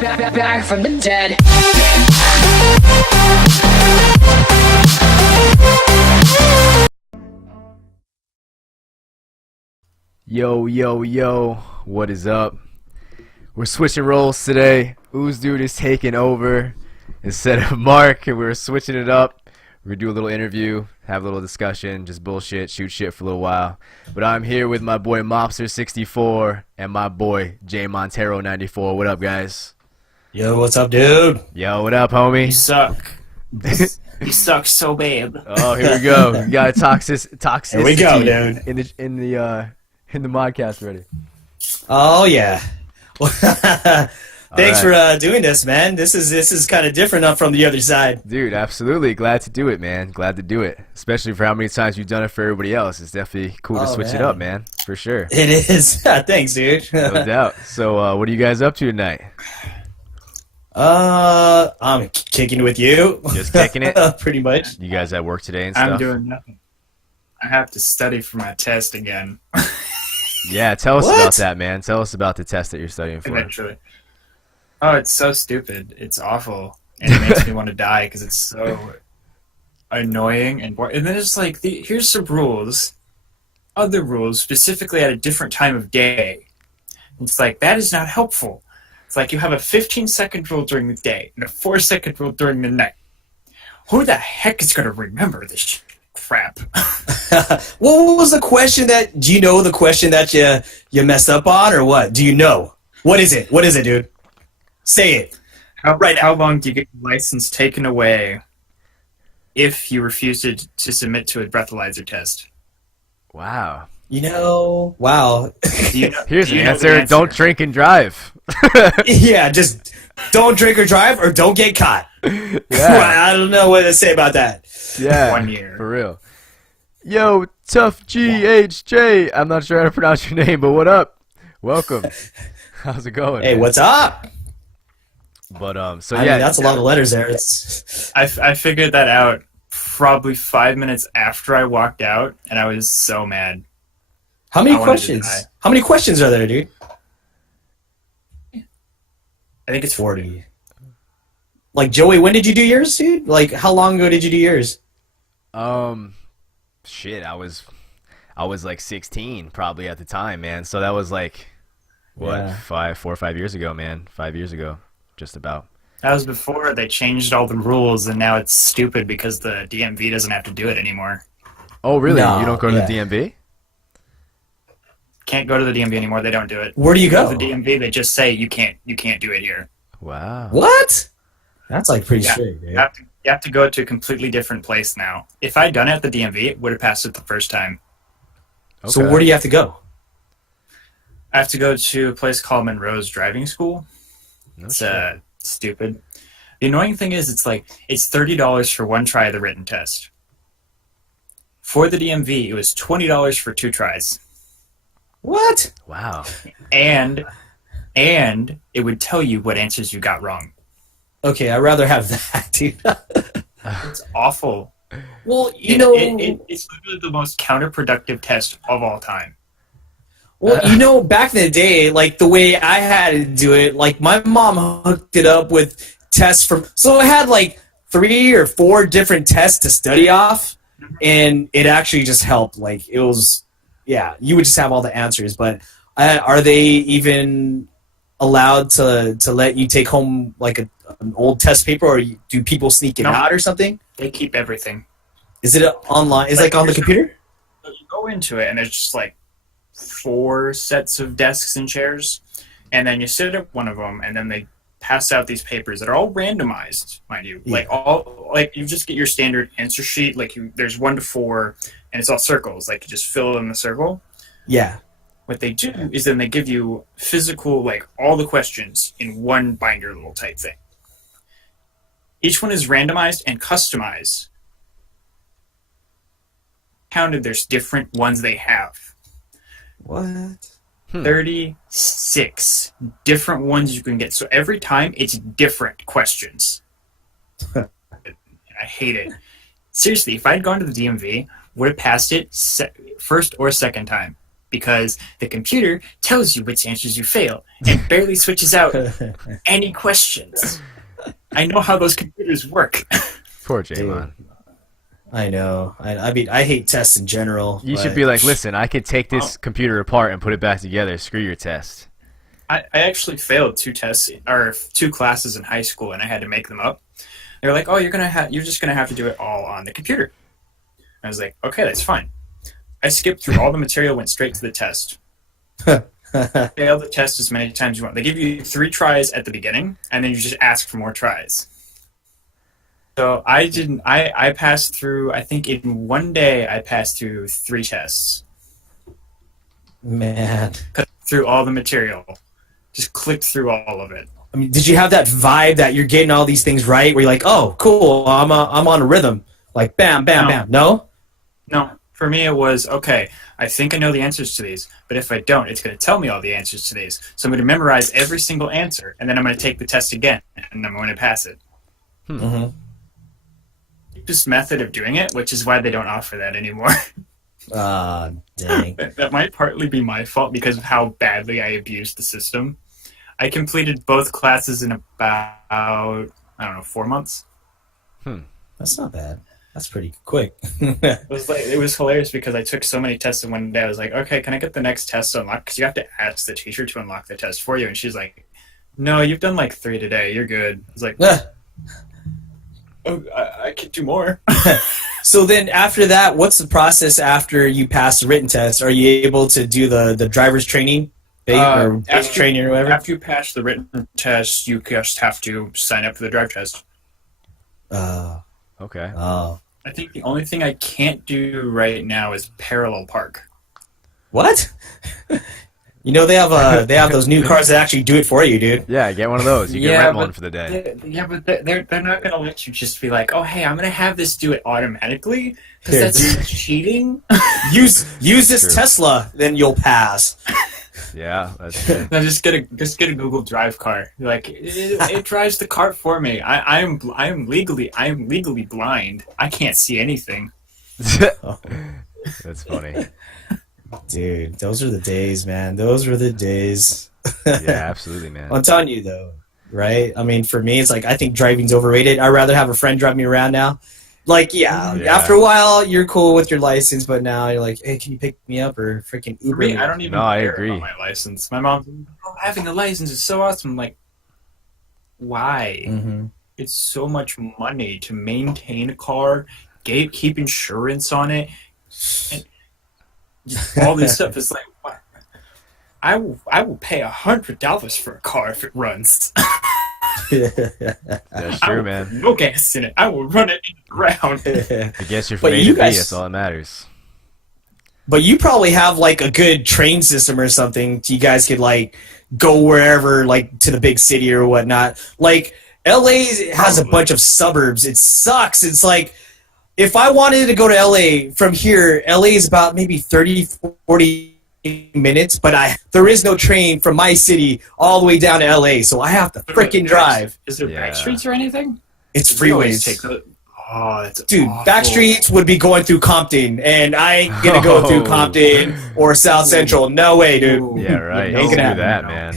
Back from the dead. Yo, yo, yo, what is up? We're switching roles today. OozeDude is taking over instead of Mark, and we're switching it up. We're gonna do a little interview, have a little discussion, just bullshit, shoot shit for a little while. But I'm here with my boy Mopster64 and my boy Jmonteiro94. What up, guys? Yo, what's up, dude? Yo, what up, homie? You suck. You suck so bad. Oh, here we go. We got toxicity. Here we go, dude. In the modcast already. Oh yeah. Thanks right. for doing this, man. This is kind of different up from the other side. Dude, absolutely. Glad to do it, man. Glad to do it. Especially for how many times you've done it for everybody else. It's definitely cool to switch it up, man. For sure. It is. Thanks, dude. No doubt. So, what are you guys up to tonight? I'm kicking with you. Just kicking it? Pretty much. You guys at work today and stuff? I'm doing nothing. I have to study for my test again. Yeah, tell us about that, man. Tell us about the test that you're studying for. Eventually. Oh, it's so stupid. It's awful. And it makes me want to die because it's so annoying and boring. And then it's like, here's some rules. Other rules, specifically at a different time of day. It's like, that is not helpful. It's like you have a 15-second rule during the day and a 4-second rule during the night. Who the heck is going to remember this crap? What was the question do you know the question that you messed up on, or what? Do you know? What is it? What is it, dude? Say it. How long do you get your license taken away if you refuse to submit to a breathalyzer test? Wow. Wow. Here's the answer. Don't drink and drive. Yeah, just don't drink or drive or don't get caught. Yeah. I don't know what to say about that. Yeah. 1 year. For real. Yo, Tough GHJ. I'm not sure how to pronounce your name, but what up? Welcome. How's it going? Hey, man? what's up? But I mean, that's a lot of letters there. It's I figured that out probably 5 minutes after I walked out, and I was so mad. how many I wanted to questions? die. How many questions are there, dude? I think it's 40. Like, Joey, when did you do yours, dude? Like, how long ago did you do yours? Shit, I was like 16 probably at the time, man. So that was like, what, Yeah. 4 or 5 years ago, man. 5 years ago, just about. That was before they changed all the rules, and now it's stupid because the DMV doesn't have to do it anymore. Oh, really? No, You don't go to yeah. the DMV? Can't go to the DMV anymore. They don't do it. Where do you go? To the DMV, they just say you can't do it here. Wow. What? That's like pretty Yeah. straight, dude. You have to go to a completely different place now. If I'd done it at the DMV, it would have passed it the first time. Okay. So where do you have to go? I have to go to a place called Monroe's Driving School. No It's shit. stupid. The annoying thing is, it's $30 for one try of the written test. For the DMV, it was $20 for 2 tries, What? Wow. and it would tell you what answers you got wrong. Okay, I'd rather have that, dude. It's awful. Well, It's literally the most counterproductive test of all time. Well, back in the day, like the way I had to do it, like my mom hooked it up with tests so I had like 3 or 4 different tests to study off, and it actually just helped. Like it was, yeah, you would just have all the answers. But are they even allowed to let you take home like an old test paper, or do people sneak it No. out or something? They keep everything. Is it online? Is it like on the computer? So you go into it, and there's just like 4 sets of desks and chairs, and then you sit at one of them, and then they pass out these papers that are all randomized, mind you. Yeah. Like you just get your standard answer sheet. There's 1 to 4, and it's all circles. Like you just fill in the circle. Yeah. What they do is then they give you physical, like all the questions in one binder little type thing. Each one is randomized and customized. Counted, there's different ones they have. What? 36 different ones you can get. So every time it's different questions. I hate it. Seriously, if I'd gone to the DMV, would have passed it first or second time. because the computer tells you which answers you fail and barely switches out any questions. I know how those computers work. Poor Jmon. I know. I mean, I hate tests in general. You should be like, listen, I could take this computer apart and put it back together. Screw your test. I actually failed 2 tests or 2 classes in high school, and I had to make them up. They were like, "Oh, you're just gonna have to do it all on the computer." I was like, "Okay, that's fine." I skipped through all the material, went straight to the test. Failed the test as many times as you want. They give you 3 tries at the beginning, and then you just ask for more tries. So I didn't. I passed through. I think in one day I passed through 3 tests. Man, Cut through all the material. Just clicked through all of it. I mean, did you have that vibe that you're getting all these things right? Where you're like, oh, cool, I'm on a rhythm. Like, bam, bam, bam. No? No. For me, it was, okay, I think I know the answers to these, but if I don't, it's going to tell me all the answers to these. So I'm going to memorize every single answer, and then I'm going to take the test again, and I'm going to pass it. Mm-hmm. This method of doing it, which is why they don't offer that anymore. Dang. That might partly be my fault because of how badly I abused the system. I completed both classes in about, I don't know, 4 months. That's not bad. That's pretty quick. It was hilarious because I took so many tests in one day. I was like, okay, can I get the next test unlocked? Because you have to ask the teacher to unlock the test for you. And she's like, no, you've done like 3 today. You're good. I was like, oh, I could do more. So then after that, what's the process after you pass the written test? Are you able to do the driver's training? Or basic training or whatever? After you pass the written test, you just have to sign up for the drive test. Okay. Oh. I think the only thing I can't do right now is parallel park. What? You know they have those new cars that actually do it for you, dude. Yeah, get one of those. You can rent one for the day. But they're not going to let you just be like, oh, hey, I'm going to have this do it automatically, because that's cheating. Use this Tesla, then you'll pass. Yeah, that's true. No, just get a Google Drive car. Like it drives the car for me. I am legally blind. I can't see anything. That's funny. Dude, those are the days, man. Those were the days. Yeah, absolutely, man. I'm telling you, though, right? I mean, for me, it's like I think driving's overrated. I'd rather have a friend drive me around now. Like, yeah, after a while, you're cool with your license, but now you're like, hey, can you pick me up or freaking Uber? For me, I don't even care I agree. about my license. My mom's like, oh, having a license is so awesome. I'm like, why? Mm-hmm. It's so much money to maintain a car, keep insurance on it, and just all this stuff. It's like, what? I will pay $100 for a car if it runs. That's true, man. No gas in it. I will run it in the ground. I guess you're from A to B. That's all that matters. But you probably have like a good train system or something. You guys could like go wherever, like to the big city or whatnot. Like LA has a bunch of suburbs. It sucks. It's like if I wanted to go to LA from here, LA is about maybe 30, 40 minutes, but there is no train from my city all the way down to LA, so I have to freaking drive. Is there back streets or anything? It's freeways. That's dude, awful. Back streets would be going through Compton, and I ain't gonna go through Compton or South Central. No way, dude. Yeah, right. Don't do that, man.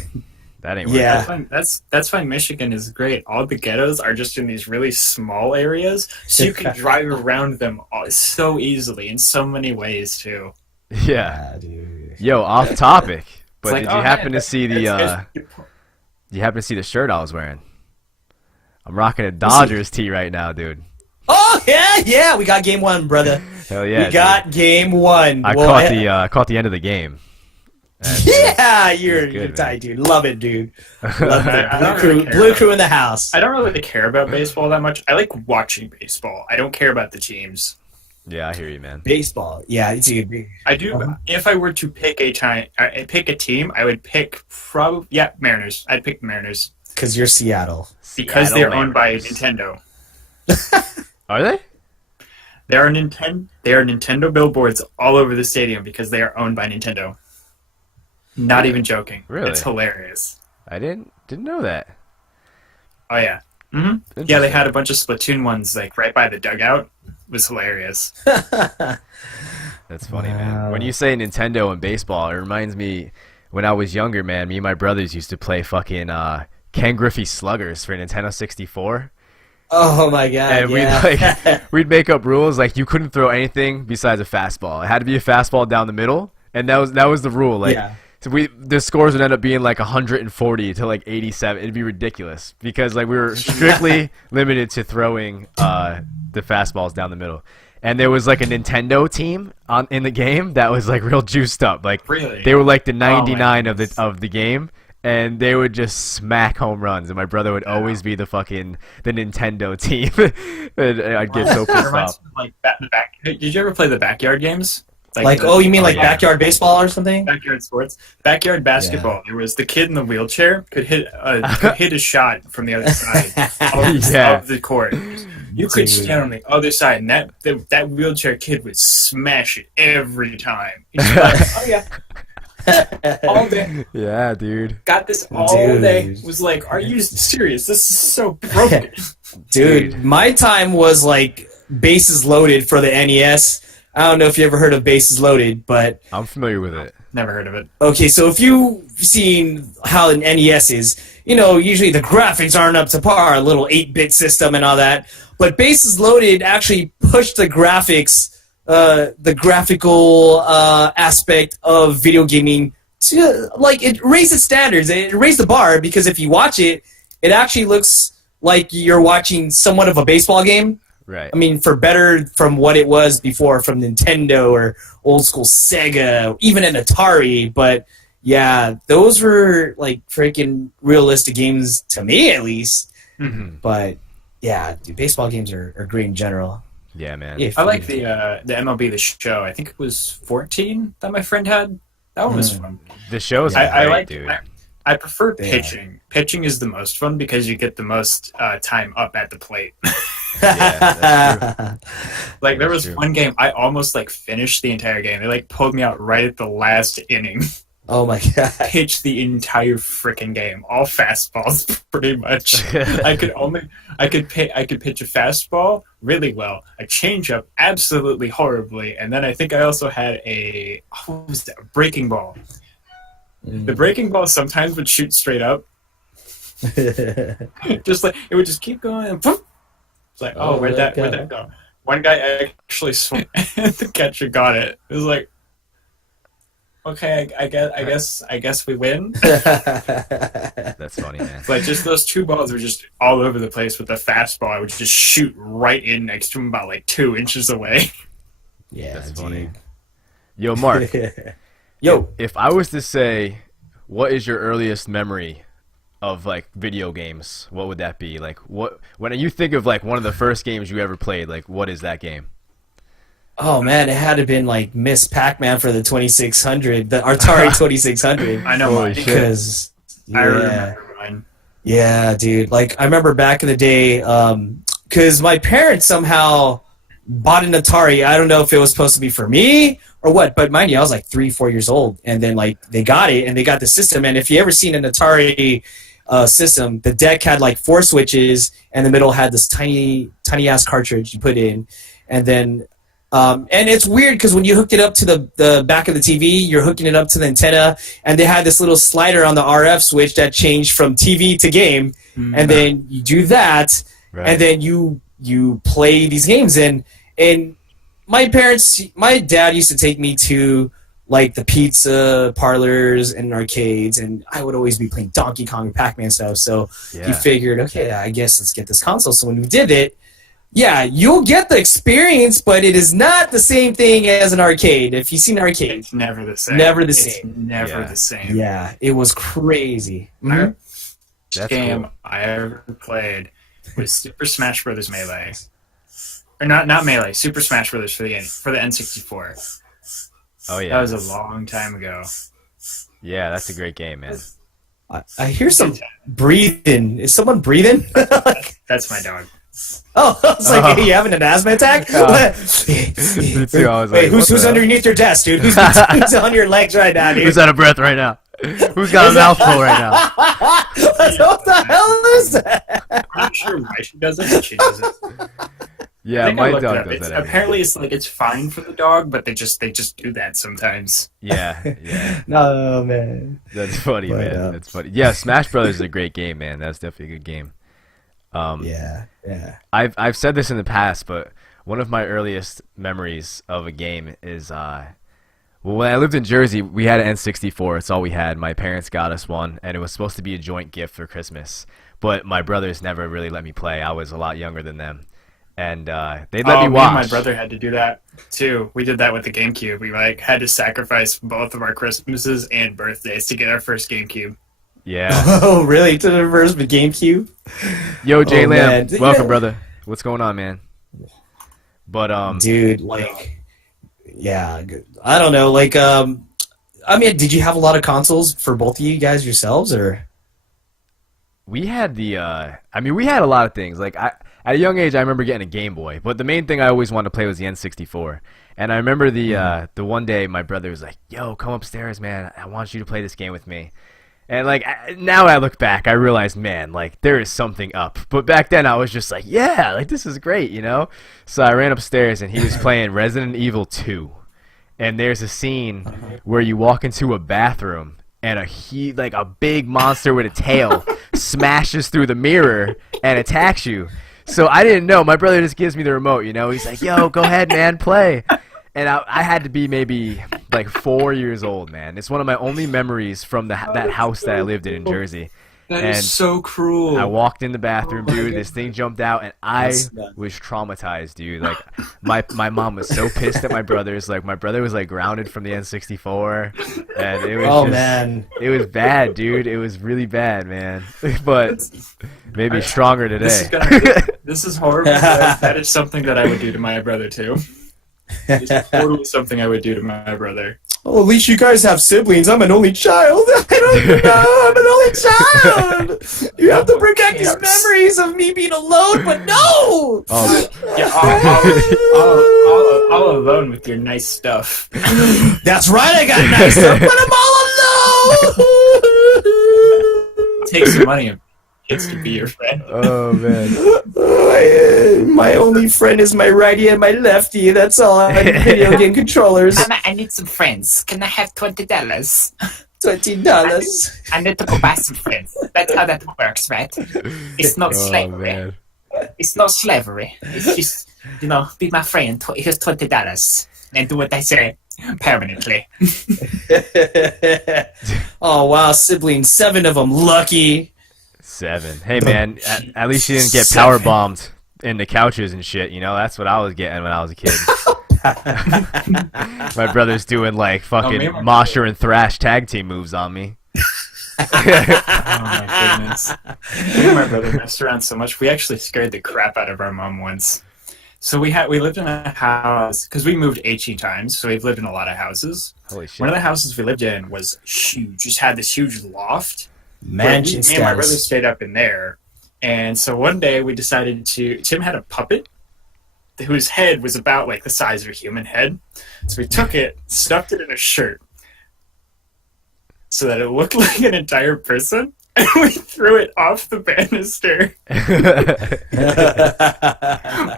That ain't working. Yeah. That's why Michigan is great. All the ghettos are just in these really small areas, so you can drive around them so easily in so many ways too. Yeah. Dude. Yo, off topic. But like, did you happen to see the shirt I was wearing? I'm rocking a Dodgers tee right now, dude. Oh yeah, we got game 1, brother. Hell yeah. We got game 1. I caught the end of the game. Yeah, you're tight, dude. Love it, dude. Love it. Blue crew in the house. I don't really care about baseball that much. I like watching baseball. I don't care about the teams. Yeah, I hear you, man. Baseball, yeah, dude. I do. If I were to pick a team, I would pick Mariners. I'd pick the Mariners because you're Seattle. Because they're owned by Nintendo. Are they? They are Nintendo billboards all over the stadium because they are owned by Nintendo. Not even joking. Really? It's hilarious. I didn't know that. Oh yeah. Mm-hmm. Yeah, they had a bunch of Splatoon ones like right by the dugout. It was hilarious. That's funny, man. When you say Nintendo and baseball, it reminds me when I was younger, man. Me and my brothers used to play fucking Ken Griffey Sluggers for Nintendo 64. Oh my god! And Yeah. we'd make up rules like you couldn't throw anything besides a fastball. It had to be a fastball down the middle, and that was the rule. Like, Yeah. so the scores would end up being like 140 to like 87. It'd be ridiculous because like we were strictly limited to throwing the fastballs down the middle. And there was like a Nintendo team in the game that was like real juiced up. Like Really? they were like the my 99 of goodness. the game, and they would just smack home runs. And my brother would always be the Nintendo team, and I'd get so It pissed reminds off. me of, like the back. Did you ever play the backyard games? Like, the- oh, you mean like yeah. backyard baseball or something? Backyard sports, backyard basketball. There was the kid in the wheelchair could hit a shot from the other side Yeah. of the court. You could stand on the other side, and that wheelchair kid would smash it every time. He's like, oh yeah, all day. Yeah, dude. Got this all Dude. day. Was like, are you serious? This is so broken. Dude, my time was like bases loaded for the NES. I don't know if you ever heard of bases loaded, but I'm familiar with it. Never heard of it. okay, so if you've seen how an NES is, you know, usually the graphics aren't up to par, a little 8-bit system and all that. But Bases Loaded actually pushed the graphics, the graphical aspect of video gaming to, like, it raised its standards. It raised the bar because if you watch it, it actually looks like you're watching somewhat of a baseball game. Right. I mean, for better from what it was before from Nintendo or old school Sega, even an Atari. But yeah, those were like freaking realistic games to me, at least. Mhm. But yeah, dude, baseball games are great in general. Yeah, man. If I like you- the MLB The Show. I think it was 14 that my friend had. That one was fun. The show's Yeah, great, like dude. I prefer Yeah. pitching. Pitching is the most fun because you get the most time up at the plate. Yeah, that's Like there That's was true. one game I almost like finished the entire game. They like pulled me out right at the last inning. Oh my god. Pitched the entire freaking game, all fastballs, pretty much. I could pitch a fastball really well, a changeup absolutely horribly, and then I think I also had a what was that? A breaking ball. The breaking ball sometimes would shoot straight up, just like it would just keep going. And poof. It's like, oh, where'd that go? One guy actually swung, and the catcher got it. It was like, okay, I guess we win. That's funny, man. But just those two balls were just all over the place with the fastball. I would just shoot right in next to him, about like 2 inches away. Yeah, That's dude. funny. Yo, Mark, Yo, if I was to say, what is your earliest memory of like video games? What would that be? Like, what when you think of like one of the first games you ever played? Like, what is that game? oh man, it had to have been like Miss Pac-Man for the 2600, the Atari 2600. I know Holy mine. shit. Because I yeah. remember mine. Yeah, dude. Like, I remember back in the day, because my parents somehow bought an Atari. I don't know if it was supposed to be for me or what, but mind you, I was like 3-4 years old. And then, like, they got it, and they got the system. And if you ever seen an Atari system, the deck had, like, 4 switches, and the middle had this tiny-ass cartridge you put in. And then... and it's weird because when you hooked it up to the back of the TV, you're hooking it up to the antenna, and they had this little slider on the RF switch that changed from TV to game, and then you do that, Right. and then you play these games. And my dad used to take me to like the pizza parlors and arcades, and I would always be playing Donkey Kong and Pac-Man stuff. So Yeah. you figured, okay, I guess let's get this console. So when we did it, yeah, you'll get the experience, but it is not the same thing as an arcade. If you've seen an arcade, It's never the same. Never the It's same. Never Yeah. the same. yeah, it was crazy. Mhm. That's Game cool. I ever played was Super Smash Bros. Melee, or not Melee, Super Smash Bros. for the N64. Oh That yeah. was a long time ago. Yeah, that's a great game, man. I hear some breathing. Is someone breathing? That's my dog. Oh, it's like, Oh. hey, you having an asthma attack? Me too, I was like, Wait, what who's the hell? underneath your desk, dude? Who's on your legs right now, dude? Who's out of breath right now? Who's got a mouthful right now? What the hell is that? I'm not sure why she does it, but she does it. Yeah, think I my looked it dog up. does It's, that. apparently, it's like it's fine for the dog, but they just do that sometimes. Yeah, yeah. No, man. That's funny, But, man. That's funny. Yeah, Smash Brothers is a great game, man. That's definitely a good game. Yeah, yeah. I've said this in the past, but one of my earliest memories of a game is well, when I lived in Jersey, we had an N64. It's all we had. My parents got us one, and it was supposed to be a joint gift for Christmas. But my brothers never really let me play. I was a lot younger than them, and they'd let me Me watch. and my brother had to do that too. We did that with the GameCube. We like had to sacrifice both of our Christmases and birthdays to get our first GameCube. Yeah. Oh, really? To the first GameCube? Yo, J Lamb, man. welcome, Yeah. brother. What's going on, man? But Dude, like, yeah, I don't know. Like, I mean, did you have a lot of consoles for both of you guys yourselves, or? we had the I mean, we had a lot of things. Like at a young age, I remember getting a Game Boy, but the main thing I always wanted to play was the N64. And I remember the one day my brother was like, "Yo, come upstairs, man. I want you to play this game with me." And like now I look back, I realize, man, like there is something up. But back then I was just like, yeah, like this is great, you know? So I ran upstairs and he was playing Resident Evil 2. And there's a scene where you walk into a bathroom and a big monster with a tail smashes through the mirror and attacks you. So I didn't know. My brother just gives me the remote, you know? He's like, "Yo, go ahead, man, play." And I had to be maybe like 4 years old, man. It's one of my only memories from that house that I lived in Jersey. That And is so cruel. I walked in the bathroom, dude. This thing jumped out, and I was traumatized, dude. Like my mom was so pissed at my brothers. Like my brother was like grounded from the N64, and it was Man. it was bad, dude. It was really bad, man. But maybe stronger today. This is horrible. That is something that I would do to my brother too. It's totally something I would do to my brother. Oh, at least you guys have siblings. I'm an only child. I don't know. I'm an only child. You have to protect these memories of me being alone, but no. Oh, Yeah, all alone with your nice stuff. That's right. I got nice stuff, but I'm all alone. Take some money and kids to be your friend. oh man. My only friend is my righty and my lefty. That's all. I have video game controllers. Mama, I need some friends. Can I have $20? $20. I need to go buy some friends. That's how that works, right? It's not Oh slavery. man. It's not slavery. It's just, be my friend. Here's $20. And do what I say permanently. Oh, wow. Siblings. 7 of them. Lucky. 7. Hey man, at least you didn't get power bombed into couches and shit. You know, that's what I was getting when I was a kid. My brother's doing like fucking me and my Mosher and Thrash tag team moves on me. Oh my goodness. Me and my brother messed around so much. We actually scared the crap out of our mom once. So we lived in a house because we moved 18 times, so we've lived in a lot of houses. Holy shit. One of the houses we lived in was huge. Just had this huge loft. Mansion Me and my brother status. stayed up in there. And so one day we decided Tim had a puppet whose head was about like the size of a human head. So we took it, stuffed it in a shirt so that it looked like an entire person, and we threw it off the banister.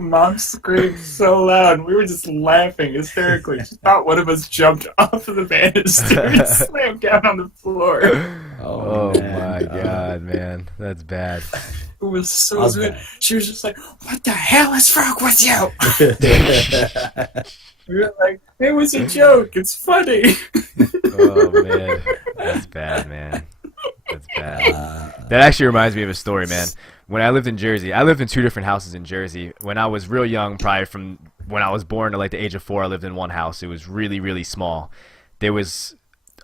Mom screamed so loud. We were just laughing hysterically. She thought one of us jumped off of the banister and slammed down on the floor. Oh my god, man. That's bad. It was so How's good. that? She was just like, "What the hell is wrong with you?" We were like, "It was a joke. It's funny." Oh man. That's bad, man. That's bad. That actually reminds me of a story, man. When I lived in Jersey, I lived in 2 different houses in Jersey. When I was real young, probably from when I was born to like the age of 4, I lived in one house. It was really, really small. There was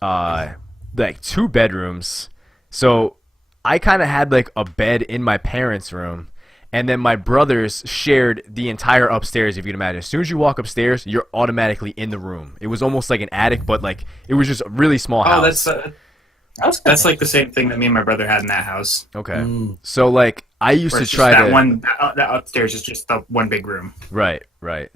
like 2 bedrooms. So I kind of had like a bed in my parents' room, and then my brothers shared the entire upstairs, if you can imagine. As soon as you walk upstairs, you're automatically in the room. It was almost like an attic, but like it was just a really small house. That's like the same thing that me and my brother had in that house. Okay. So like I used Where to it's just try that to one. That upstairs is just the one big room. Right.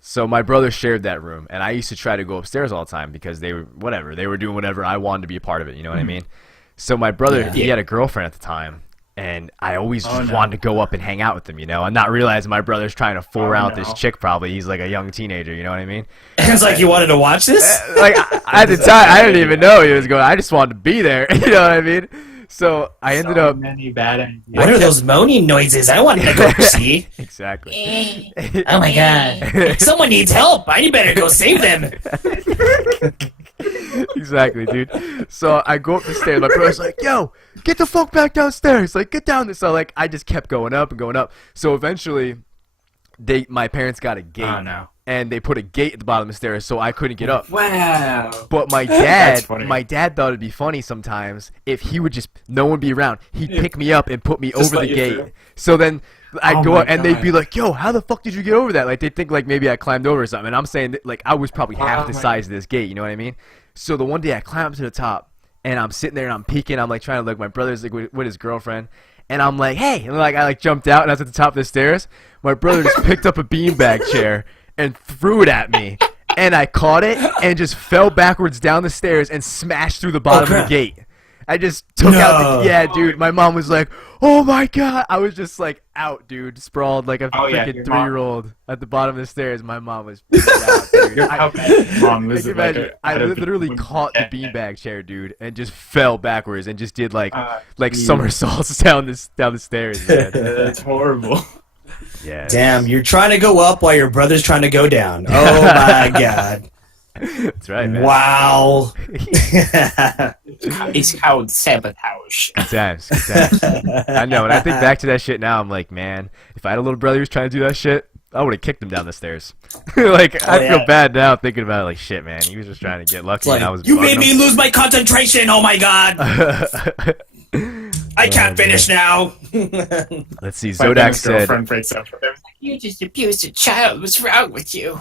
So my brother shared that room, and I used to try to go upstairs all the time because they were doing whatever I wanted to be a part of it. You know what I mean? So my brother, he had a girlfriend at the time, And I always just wanted to go up and hang out with them, you know. I'm not realizing my brother's trying to fool around with this chick. Probably he's like a young teenager, you know what I mean? It's like you wanted to watch this. Like at the time, I didn't even know he was going. I just wanted to be there, you know what I mean? So I ended up. Many bad ideas. What are those moaning noises? I wanted to go see. Exactly. Oh my god! Someone needs help. I better go save them. Exactly, dude. So I go up the stairs. My brother's like, "Yo, get the fuck back downstairs! Like, get down there." So like, I just kept going up and going up. So eventually, my parents got a gate, and they put a gate at the bottom of the stairs, so I couldn't get up. Wow. But my dad thought it'd be funny sometimes if he would just no one be around. He'd pick me up and put me over the gate. Through. So then I'd go up and they'd be like, "Yo, how the fuck did you get over that?" Like they'd think like maybe I climbed over or something. And I'm saying that, like I was probably half the size of this gate. You know what I mean? So the one day I climbed up to the top and I'm sitting there and I'm peeking. I'm like trying to look. My brother's like with his girlfriend. And I'm like, "Hey!" And like I like jumped out and I was at the top of the stairs. My brother just picked up a beanbag chair and threw it at me. And I caught it and just fell backwards down the stairs and smashed through the bottom of the gate. I just took out the... Yeah, dude. My mom was like, "Oh, my God." I was just, like, out, dude. Sprawled like a freaking 3-year-old at the bottom of the stairs. My mom was out, dude. I literally caught the beanbag chair, dude, and just fell backwards and just did, like somersaults down the stairs. Man. That's horrible. Yeah. Damn, you're trying to go up while your brother's trying to go down. Oh, my God. That's right, man. Wow. It's called sabotage. Good times. I know. When I think back to that shit now, I'm like, man, if I had a little brother who was trying to do that shit, I would have kicked him down the stairs. Like, I feel bad now thinking about it. Like, shit, man, he was just trying to get lucky. Like, and I was you made me lose my concentration. Oh my God. I can't finish now. Let's see. Zodak said, breaks up with him. You just abused a child. What's wrong with you?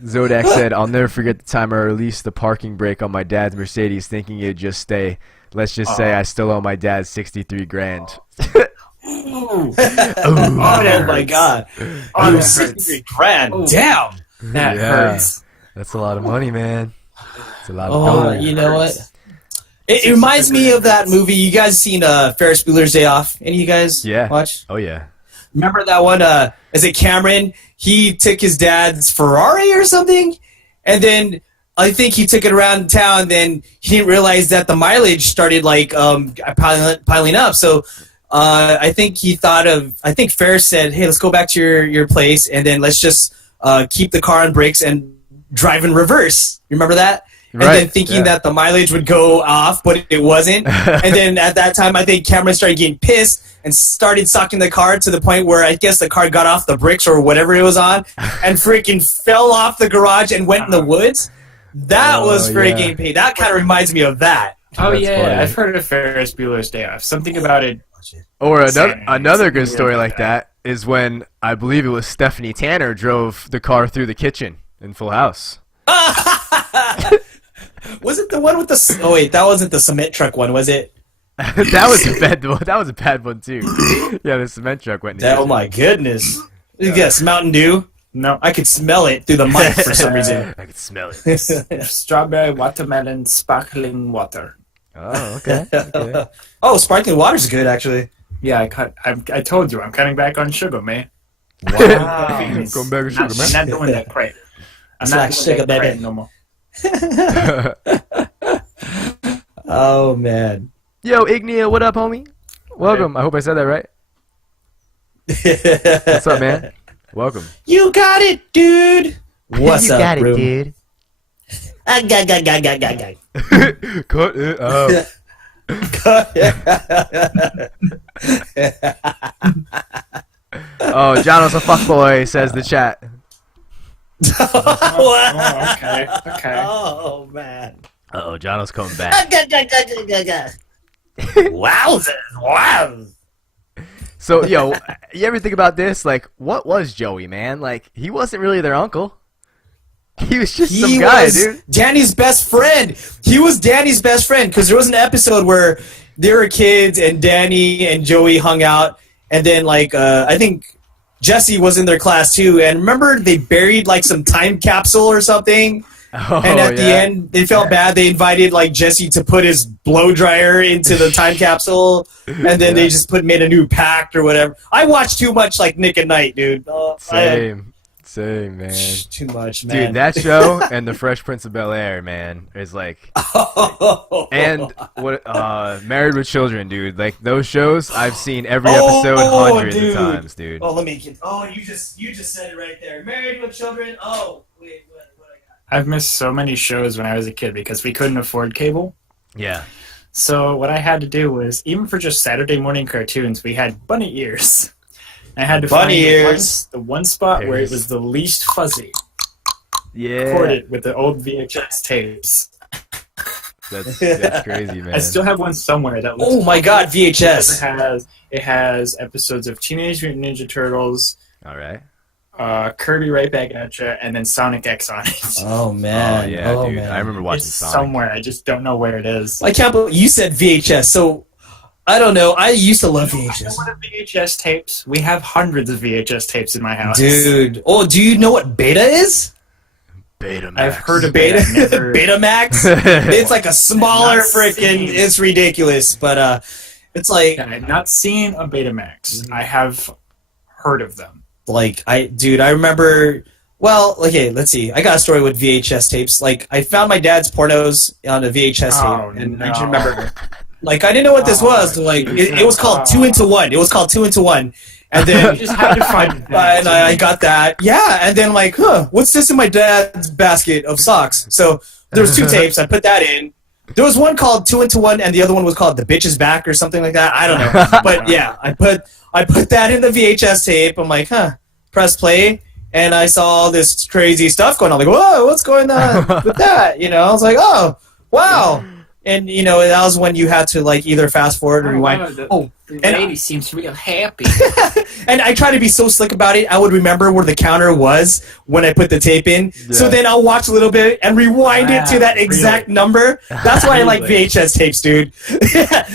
Zodak said, "I'll never forget the time I released the parking brake on my dad's Mercedes, thinking it'd just stay. Let's just say I still owe my dad 63 grand." Oh my God. Oh, 63 grand. Ooh. Damn. That hurts. That's a lot of money, man. It's a lot of dough. You know what? It reminds me of that movie. You guys seen Ferris Bueller's Day Off? Any of you guys watch? Oh, yeah. Remember that one? Is it Cameron? He took his dad's Ferrari or something, and then I think he took it around town. Then he didn't realize that the mileage started like piling up. So I think I think Ferris said, "Hey, let's go back to your place, and then let's just keep the car on brakes and drive in reverse." You remember that? And then thinking that the mileage would go off, but it wasn't. And then at that time, I think Cameron started getting pissed and started sucking the car to the point where I guess the car got off the bricks or whatever it was on and freaking fell off the garage and went in the woods. That was freaking pain. That kind of reminds me of that. Oh, that's funny. I've heard of Ferris Bueller's Day Off. Something about it. Or another good story like that is when I believe it was Stephanie Tanner drove the car through the kitchen in Full House. Was it the one with the... Oh, wait, that wasn't the cement truck one, was it? That was a bad one. That was a bad one, too. Yeah, the cement truck went in the Oh, my goodness. Yes, Mountain Dew? No. I could smell it through the mic for some reason. I could smell it. Strawberry watermelon sparkling water. Oh, okay. Oh, sparkling water's good, actually. Yeah, I told you, I'm cutting back on sugar, man. Wow. Going back to sugar, man. I'm not doing that crap. I'm not doing sugar, that baby. crap no more. Oh, man. Yo, Ignia, what up, homie? Welcome. I hope I said that right. What's up, man? Welcome. You got it, dude. What's you up, got room? it, dude. Cut it out. Oh, Jono's a fuckboy, says the chat. Oh, okay. Oh, man. Uh-oh, Jono's coming back. Wowzers. Wow. So, yo, you ever think about this? Like, what was Joey, man? Like, he wasn't really their uncle. He was just some guy, dude. Danny's best friend. He was Danny's best friend because there was an episode where they were kids and Danny and Joey hung out. And then, like, I think Jesse was in their class, too. And remember they buried, like, some time capsule or something Oh, And at the yeah. end, they felt bad. They invited like Jesse to put his blow dryer into the time capsule, and then they just made a new pact or whatever. I watched too much like Nick at Night, dude. Same, man. Too much, man. Dude, that show and the Fresh Prince of Bel-Air, man, is like, and what Married with Children, dude. Like those shows, I've seen every episode hundreds of times, dude. Oh, let me get. Oh, you just said it right there. Married with Children. Oh, wait, what I got? I've missed so many shows when I was a kid because we couldn't afford cable. Yeah. So what I had to do was, even for just Saturday morning cartoons, we had bunny ears. I had to find the one spot where it was the least fuzzy. Yeah. Record it with the old VHS tapes. That's crazy, man. I still have one somewhere that looks. Oh my God, VHS! It has episodes of Teenage Mutant Ninja Turtles. All right. Kirby Right Back at Ya, and then Sonic X on it. Oh man! Oh yeah, dude. Man. I remember watching It's Sonic. somewhere. I just don't know where it is. I can't believe you said VHS. So I don't know. I used to love VHS. What are VHS tapes? We have hundreds of VHS tapes in my house. Dude. Oh, do you know what beta is? Betamax. I've heard of Beta. it. Betamax. It's like a smaller Not freaking. seen. It's ridiculous, but it's like I've not seen a Betamax. I have heard of them. I remember. Well, okay, let's see. I got a story with VHS tapes. Like I found my dad's pornos on a VHS tape, and I just remember. Like I didn't know what this was. So, like it was called 2 into 1. It was called 2 into 1. And then You just had to find that. and I got that. Yeah, and then like, what's this in my dad's basket of socks? So there was 2 tapes. I put that in. There was one called 2 into 1, and the other one was called The Bitch's Back or something like that. I don't know. But yeah, I put that in the VHS tape. I'm like, press play, and I saw all this crazy stuff going on. Like, whoa, what's going on with that? I was like, oh, wow. And that was when you had to like either fast forward or rewind. The lady seems real happy. And I try to be so slick about it. I would remember where the counter was when I put the tape in. Yeah. So then I'll watch a little bit and rewind it to that exact number. That's why I like VHS tapes, dude.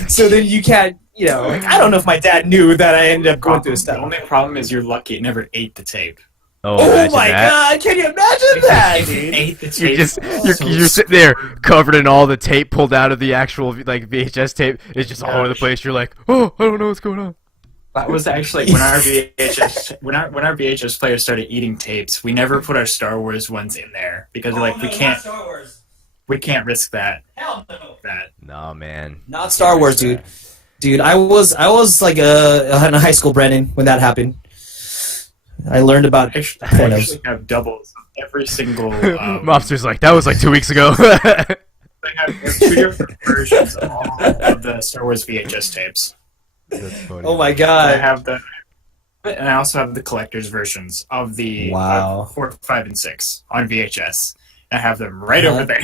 So then you can't, I don't know if my dad knew that I ended up going through this The stuff. only problem is you're lucky it never ate the tape. Oh, Oh imagine my that. God! Can you imagine that, If it dude? ate the tape. You're sitting there covered in all the tape pulled out of the actual like VHS tape. It's just all over the place. You're like, oh, I don't know what's going on. That was actually when our VHS when our VHS players started eating tapes. We never put our Star Wars ones in there because we can't risk that. Hell no. No, man. Not Star Wars, dude. Dude, I was like in high school, Brennan, when that happened. I learned about I actually have doubles of every single. Mobster's like, that was like 2 weeks ago. I have 2 different versions of all of the Star Wars VHS tapes. That's funny. Oh my I God. have and I also have the collector's versions of the Wow. 4, 5, and 6 on VHS. I have them right over there.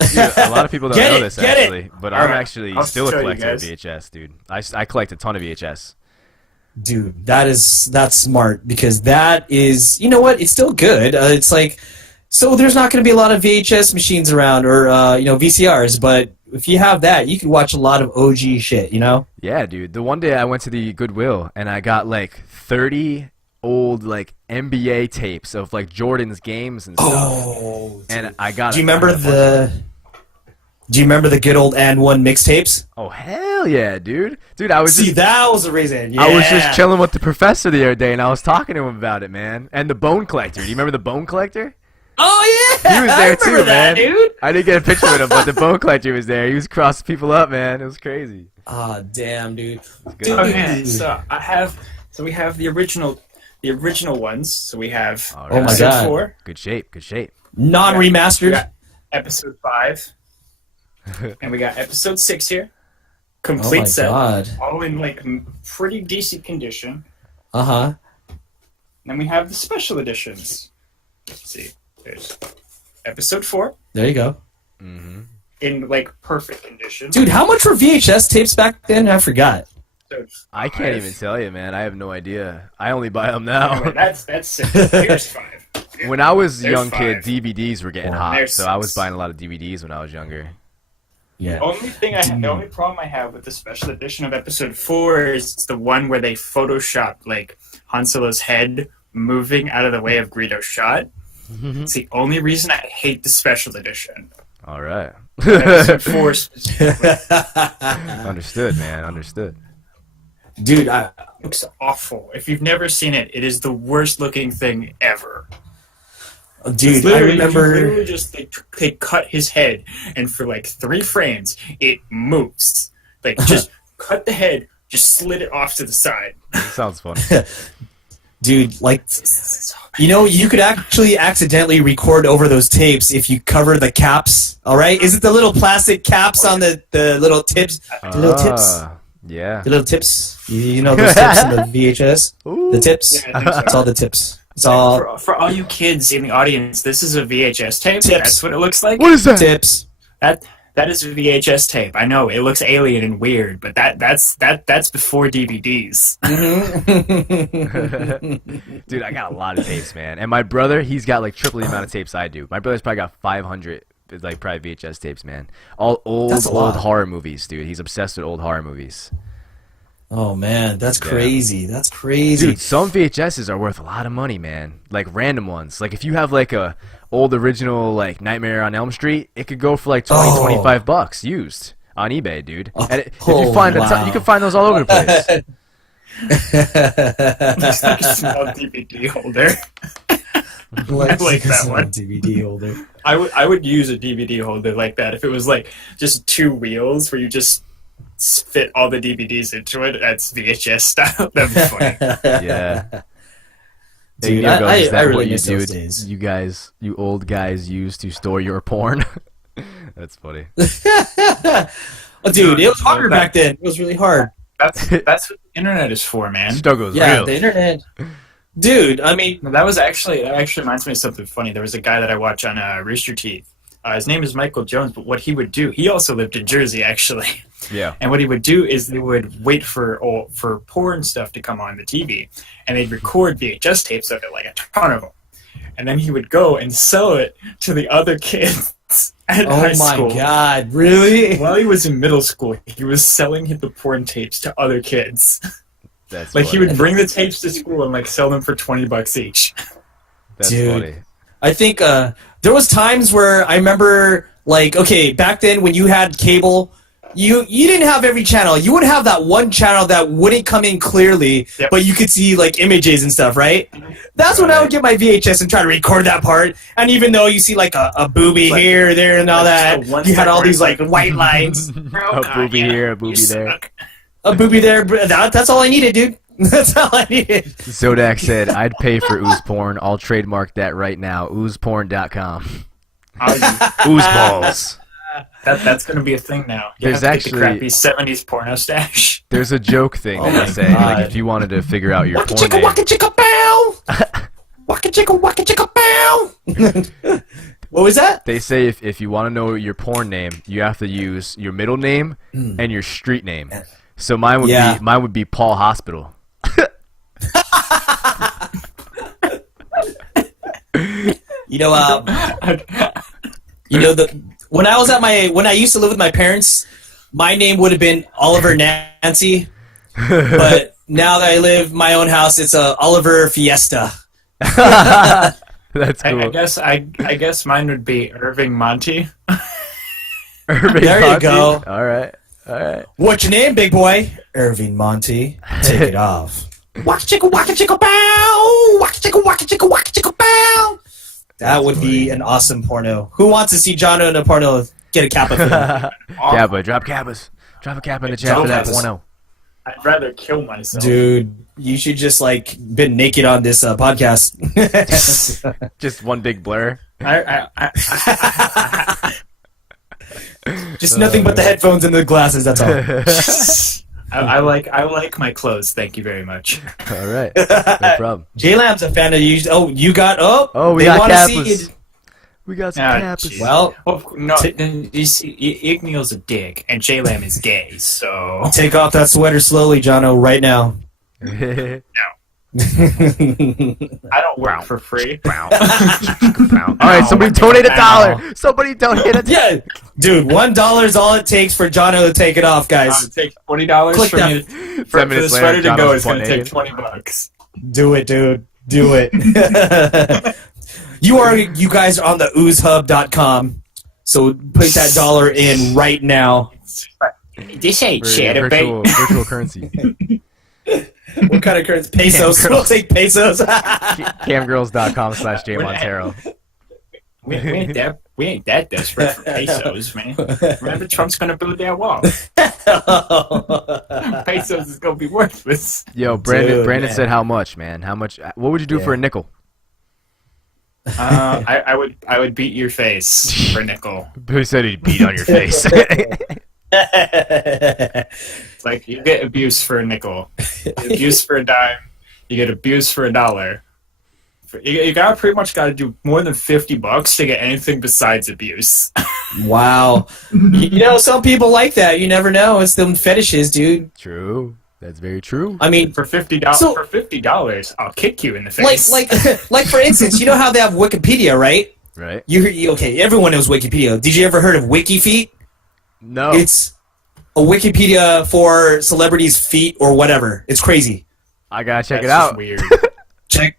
Dude, a lot of people don't Get know it, this get it. actually, but I'm Alright, actually I'll still a show you collector of guys. VHS, dude. I collect a ton of VHS. Dude, that's smart because that is, you know what? It's still good. It's like, so there's not going to be a lot of VHS machines around or VCRs, but if you have that, you can watch a lot of OG shit. Yeah, dude. The one day I went to the Goodwill and I got like 30 old like NBA tapes of like Jordan's games and stuff. Oh, and I got. do you remember the good old and one mixtapes? Oh hell yeah, dude! Dude, I was just, that was the reason. Yeah. I was just chilling with the professor the other day, and I was talking to him about it, man. And the Bone Collector. Do you remember the Bone Collector? Oh yeah, He was I there remember too, that, man. dude. I didn't get a picture with him, but the Bone Collector was there. He was crossing people up, man. It was crazy. Ah, damn, dude. Good. Okay, so we have the original ones. So we have All Oh my episode God. 4. Good shape. Good shape. We Non-remastered. got episode 5, and we got episode 6 here. Complete Oh my set, God. all in like pretty decent condition. Uh-huh. Then we have the special editions. Let's see, there's episode 4 There you go. Mm-hmm. in like perfect condition. Dude, how much were VHS tapes back then? I forgot. Episode I can't 5. even tell you, man. I have no idea. I only buy them now. Anyway, that's 6. Here's 5. When I was a There's young kid, 5. DVDs were getting Well, hot, there's so I was 6. buying a lot of DVDs when I was younger. Yeah. The only problem I have with the special edition of episode 4 is it's the one where they photoshopped like Han Solo's head moving out of the way of Greedo's shot. It's the only reason I hate the special edition. All right. Episode 4 specifically. Understood, man. Understood. Dude, It looks awful. If you've never seen it, it is the worst looking thing ever. dude, I Literally, remember. literally just they cut his head, and for like 3 frames, it moves. Like just cut the head, just slid it off to the side. Sounds fun. Dude, like, you know, you could actually accidentally record over those tapes if you cover the caps. All right, is it the little plastic caps on the little tips? The little tips. Yeah. The little tips. You know those tips in the VHS. Ooh. The tips. Yeah, I think so. It's all the tips. It's all For all you kids in the audience, this is a VHS tape. Tips. That's what it looks like. What is that? tips. That is a VHS tape. I know it looks alien and weird, but that's before DVDs. Dude, I got a lot of tapes, man. And my brother, he's got like triple the amount of tapes I do. My brother's probably got 500 like probably VHS tapes, man. All That's a lot. old horror movies, dude. He's obsessed with old horror movies. Oh man, that's crazy. That's crazy. Dude, some VHSs are worth a lot of money, man. Like random ones. Like if you have like a old original like Nightmare on Elm Street, it could go for like 25 bucks used on eBay, dude. And if you find you can find those all over the place. It's like a small DVD holder. Like, like that a one. DVD holder. I would use a DVD holder like that if it was like just 2 wheels where you just fit all the DVDs into it. That's VHS style. That'd be funny. Yeah. Dude, Hey, Nico, is I that really what you miss do? those days. You old guys use to store your porn? That's funny. Oh, dude, it was harder back then. It was really hard. That's what the internet is for, man. Struggle's Yeah, real. the internet. Dude, I mean, That actually reminds me of something funny. There was a guy that I watch on Rooster Teeth. His name is Michael Jones, but what he would do, he also lived in Jersey, actually. Yeah. And what he would do is they would wait for porn stuff to come on the TV, and they'd record VHS tapes of it, like a ton of them. And then he would go and sell it to the other kids at high oh school. my god, really? While he was in middle school, he was selling the porn tapes to other kids. That's Like he funny. would bring the tapes to school and like sell them for $20 each. That's Dude. funny. I think there was times where I remember, like, okay, back then when you had cable, you didn't have every channel. You would have that one channel that wouldn't come in clearly, Yep. but you could see like images and stuff, right? That's when I would get my VHS and try to record that part. And even though you see like a boobie Like- here, there, and all like that, just a one you had all second these like white lines. A boobie here, a boobie there. A boobie there. That's all I needed, dude. That's all I needed. Zodak said, I'd pay for ooze porn. I'll trademark that right now. Oozeporn.com. Ooze balls. That's going to be a thing now. You There's have to get the actually- crappy 70s porno stash. There's a joke thing that my they say. God. Like if you wanted to figure out your Waka porn chicka, name. waka chicka, bow. Waka chicka, bow. What was that? They say if you want to know your porn name, you have to use your middle name and your street name. So mine would be Paul Hospital. You know, when I used to live with my parents, my name would have been Oliver Nancy, but now that I live in my own house, it's Oliver Fiesta. That's cool. I guess mine would be Irving Monty. Irving There you Monty. go. All right. All right. What's your name, big boy? Irving Monty. Take it off. Waka chicka, bow. Waka chicka, bow. That would be an awesome porno. Who wants to see John in a porno? Get a kappa for that. Kappa, drop kappas. Drop a kappa in the chat for that Kappas. porno. I'd rather kill myself. Dude, you should just like been naked on this podcast. Just one big blur. Just nothing but the headphones and the glasses. That's all. I like my clothes. Thank you very much. All right. No problem. J-Lamb's a fan of you. Oh, you got Oh, we they got wanna kappas. see We got some Ah, kappas. jeez. Well, No, then you see, Igneal's a dick, and J-Lam is gay, so... take off that sweater slowly, Jono, right now. I don't work for free. All right, somebody donate $1. Somebody donate $1. Yeah, dude, $1 is all it takes for Jono to take it off, guys. It takes $20 Click for that. me for 10 the minutes sweater later, to go. Jono's It's going to butt take $20. Do it, dude. Do it. You guys are on the oozehub.com. So put that dollar in right now. This ain't virtual, chatterbait. virtual currency. What kind of currency? Pesos. We'll take pesos. Camgirls.com/Jmonteiro. We ain't that desperate for pesos, man. Remember, Trump's gonna build that wall. Pesos is gonna be worthless. Yo, Brandon. Dude, Brandon man. said how much, man? How much? What would you do for a nickel? I would beat your face for a nickel. Who said he'd beat on your face? Like, you get abuse for a nickel, you get abuse for a dime, you get abuse for $1. You pretty much got to do more than $50 to get anything besides abuse. Wow. You know, some people like that. You never know. It's them fetishes, dude. True. That's very true. I mean, For $50, So- I'll kick you in the like, face. like for instance, you know how they have Wikipedia, right? Right? Okay, everyone knows Wikipedia. Did you ever heard of WikiFeet? No. It's a Wikipedia for celebrities' feet or whatever. It's crazy. I gotta check That's it just out. weird.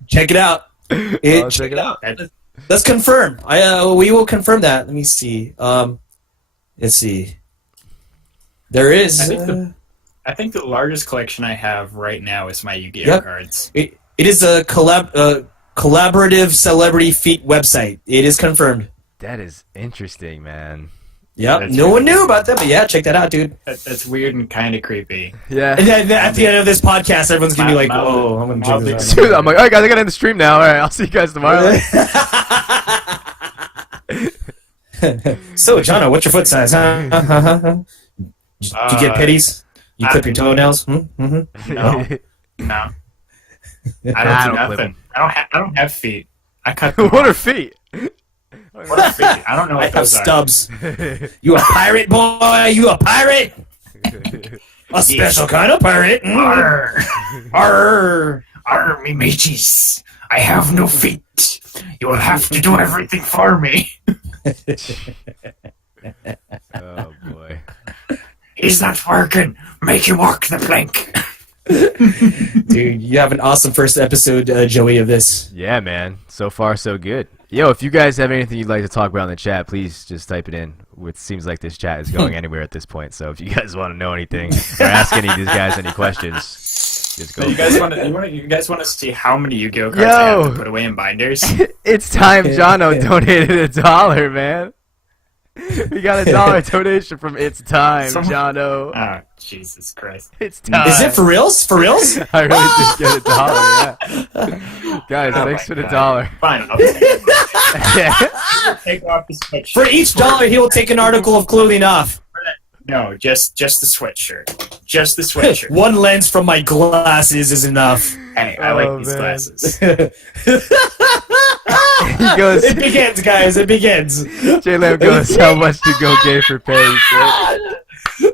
Check it out. I'll check it out. Let's confirm. We will confirm that. Let me see. Let's see. There is. I think the largest collection I have right now is my Yu-Gi-Oh Yep. cards. It is a collaborative celebrity feet website. It is confirmed. That is interesting, man. Yep. That's No one really knew about that, but yeah, check that out, dude. That's weird and kind of creepy. Yeah. And then at the end of this podcast, everyone's gonna be like, "Oh, I'm gonna check this out." Dude, I'm like, all right, guys, I gotta end the stream now. All right, I'll see you guys tomorrow. So, Jono, what's your foot size? Huh? Did you get pitties? You clip your toenails? Mm-hmm. No, no. I I don't do don't clip nothing. I don't have feet. I cut them What are off. feet? What are feet? I don't know I what have those are. stubs. You a pirate, boy? You a pirate? A special kind of pirate? Mm. Arr, Arr. arr, me mateys. I have no feet. You will have to do everything for me. Oh boy. He's not working. Make him walk the plank. Dude, you have an awesome first episode, Joey, of this. Yeah, man. So far, so good. Yo, if you guys have anything you'd like to talk about in the chat, please just type it in. It seems like this chat is going anywhere at this point. So if you guys want to know anything or ask any of these guys any questions, just go. So you guys want to see how many Yu-Gi-Oh cards I have Yo. to put away in binders? It's time Jono donated $1, man. We got a $1 donation from It's Time, Someone- Jono. Oh, Jesus Christ. It's time. Is it for reals? For reals? I really did get $1, yeah. Guys, Oh thanks my for the God. $1. Fine, I'll take it. Take off the sweatshirt. For each dollar, he will take an article of clothing off. No, just the sweatshirt. Just the sweatshirt. One lens from my glasses is enough. Hey, I Oh, like these man. glasses. He goes, It begins, guys. It begins. J-Lam goes, how much to go gay for pay?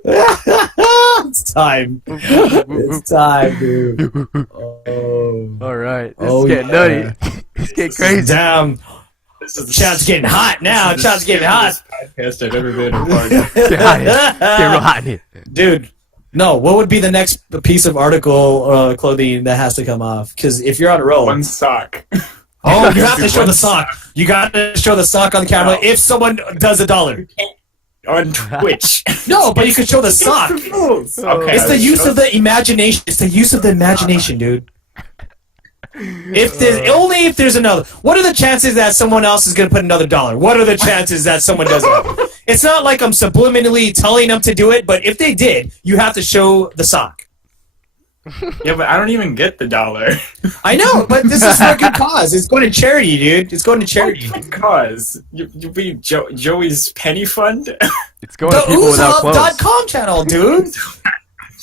It's time. It's time, dude. Oh. All right. This Oh, is getting yeah. nutty. It's getting crazy. Damn. This is the Chat's getting hot now. Chat's getting hot. podcast I've ever been a part of. Get hot in here. Get real hot in here. Dude. No, what would be the next piece of article clothing that has to come off? Because if you're on a roll, One sock. oh, you have to show the sock. You got to show the sock on the camera No. if someone does $1. On Twitch. No, but you can show the sock. Okay. It's the use of the imagination. It's the use of the imagination, dude. If there's only if there's another. What are the chances that someone else is gonna put another $1? What are the chances that someone does that? It's not like I'm subliminally telling them to do it, but if they did, you have to show the sock. Yeah, but I don't even get the $1. I know, but this is for a good cause. It's going to charity, dude. It's going to charity. Because you be Joey's penny fund. It's going The to people without clothes. OozeHub.com channel, dude.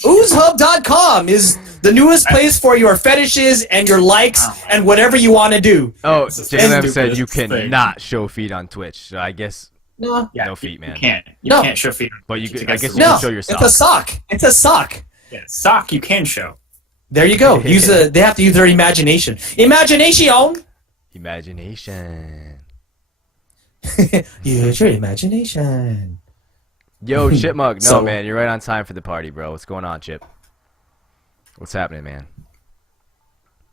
OozeHub.com is the newest place for your fetishes and your likes and whatever you want to do. Oh, This is J-Lam the said you stupidest thing. cannot show feet on Twitch. So I guess, No. Yeah, No feet, man. You can't. You No. can't show feet. but you It's could, I against guess the you No, can show your it's sock. a sock. It's a sock. Yeah, sock you can show. There you go. They have to use their imagination. Imagination. Imagination. Use your imagination. Yo, Chipmunk. No, So- man, you're right on time for the party, bro. What's going on, Chip? What's happening, man?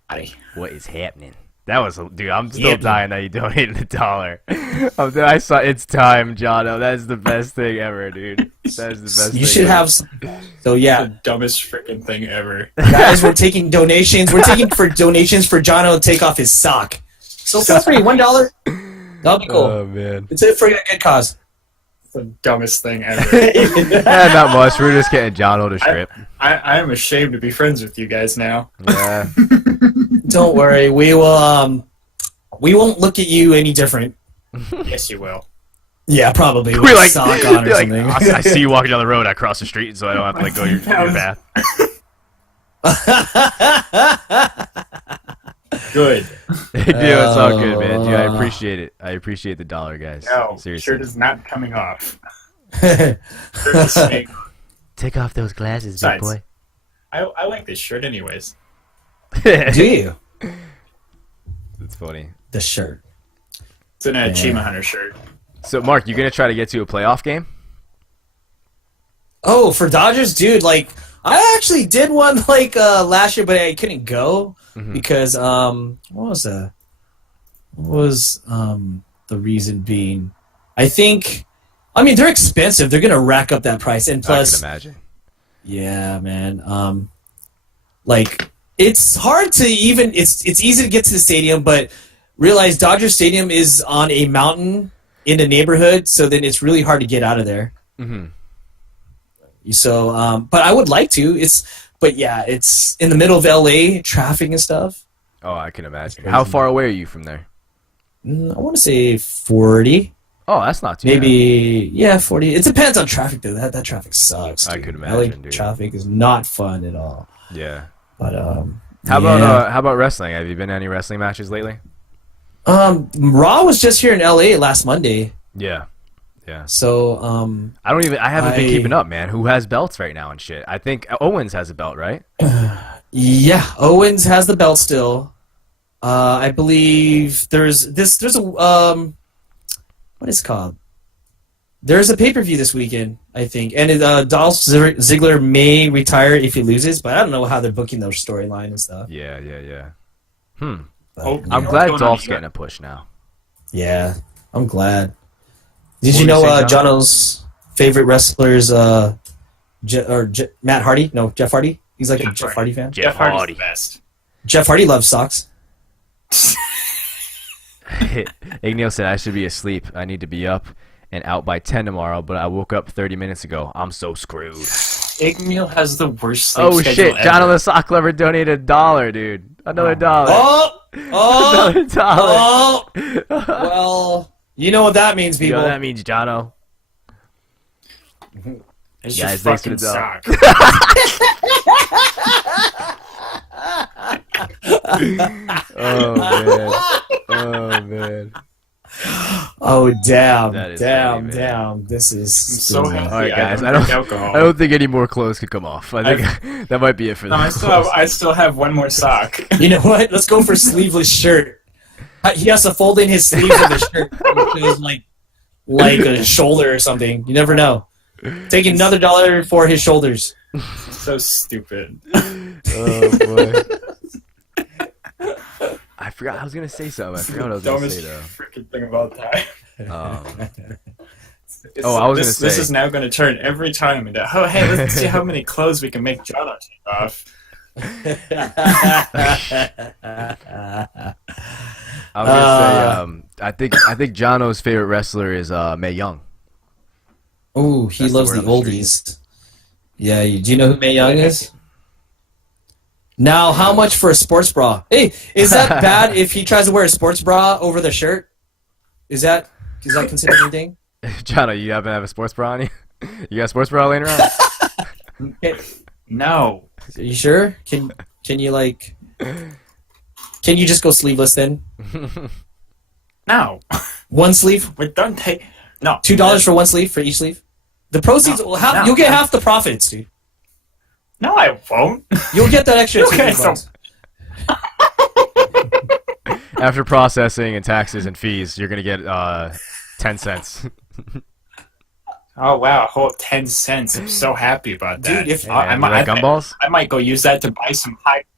Buddy. What is happening? That was, dude. I'm still Yeah. dying that you donated $1. I saw it's time, Jono. That is the best thing ever, dude. That is the best. You thing should ever. have. So yeah, The dumbest freaking thing ever. guys, we're taking donations. We're taking for donations for Jono to take off his sock. So feel free, $1. That'll be cool. Oh man. It's it for a good cause. The dumbest thing ever. Not much. We're just getting Jono to strip. I am ashamed to be friends with you guys now. Yeah. Don't worry, we will. We won't look at you any different. Yes, you will. Yeah, probably. With We're a like, sock on or you're like, something. I see you walking down the road. I cross the street, so I don't have to like go to your bath. Good. Dude, it's all good, man. Dude, I Uh, appreciate it. I appreciate the $1, guys. No, Seriously. shirt is not coming off. Shirt is staying on. Take off those glasses, big boy. I like this shirt anyways. Do you? It's funny. The shirt. It's an Achievement Hunter shirt. So, Mark, you gonna try to get to a playoff game? Oh, for Dodgers, dude. Like, I actually did one like last year, but I couldn't go because what was the reason being? I think. I mean, they're expensive. They're gonna rack up that price, and I plus, can imagine. yeah, man. Like it's hard to even. It's easy to get to the stadium, but realize Dodger Stadium is on a mountain in the neighborhood, so then it's really hard to get out of there. Mm-hmm. So, but I would like to. But yeah, it's in the middle of LA, traffic and stuff. Oh, I can imagine. How far away are you from there? I want to say 40. Oh, that's not too Maybe, yeah, 40. It depends on traffic, though. That traffic sucks. I dude. could LA imagine, dude. traffic is not fun at all. bad. Yeah. But How yeah. about wrestling? Have you been to any wrestling matches lately? Raw was just here in LA last Monday. Yeah. Yeah. So I haven't been keeping up, man. Who has belts right now and shit? I think Owens has a belt, right? yeah, Owens has the belt still. I believe there's a what is it called? There's a pay-per-view this weekend, I think, and Dolph Ziggler may retire if he loses, but I don't know how they're booking their storyline and stuff. Yeah. But, Oh, I'm what's glad going on Dolph's here? getting a push now. yeah, I'm glad. Did What you were know you saying, John? Jono's favorite wrestlers, Matt Hardy? No, Jeff Hardy. He's like a Jeff Hardy fan. Jeff Hardy's Hardy. the best. Jeff Hardy loves socks. Igneel said I should be asleep. I need to be up and out by 10 tomorrow, but I woke up 30 minutes ago. I'm so screwed. Igmeal has the worst sleep Oh schedule shit! ever. John the Sock Lover donated $1, dude. Another $1. Oh, Another $1. oh. Well, you know what that means, You people. know what that means, Jono? It's Guys, just thanks for fucking the dog. sock. Oh man. Oh man. Oh damn! That is Damn! funny, man. Damn! This is So stupid. healthy. All right, guys. I don't drink alcohol. I don't think any more clothes could come off. I think that might be it for No, them. I still have one more sock. You know what? Let's go for sleeveless shirt. He has to fold in his sleeves of the shirt. It was like a shoulder or something. You never know. Take another $1 for his shoulders. So stupid. Oh boy. I forgot. I was gonna say something. I forgot what I was gonna Dumbest say though. freaking thing of all time. I was This gonna say. is now going to turn every time into, oh, hey, let's see how many clothes we can make John take off. I was gonna say. I think Jono's favorite wrestler is Mae Young. Oh, he That's the loves word the on the street. oldies. Yeah, do you know who Mae Young is? Now, how much for a sports bra? Hey, is that bad if he tries to wear a sports bra over the shirt? Is that considered anything? Jono, you happen to have a sports bra on you? You got a sports bra laying around? No. Are you sure? Can you Can you just go sleeveless then? No. One sleeve, We don't take. No. $2 for one sleeve for each sleeve. The proceeds, No, you'll get no. half the profits, dude. No, I won't. You'll get that extra You guys $2. After processing and taxes and fees, you're gonna get 10 cents. Oh, wow. A whole 10 cents. I'm so happy about that. Dude, if- Hey, man, you like gumballs? I might go use that to buy some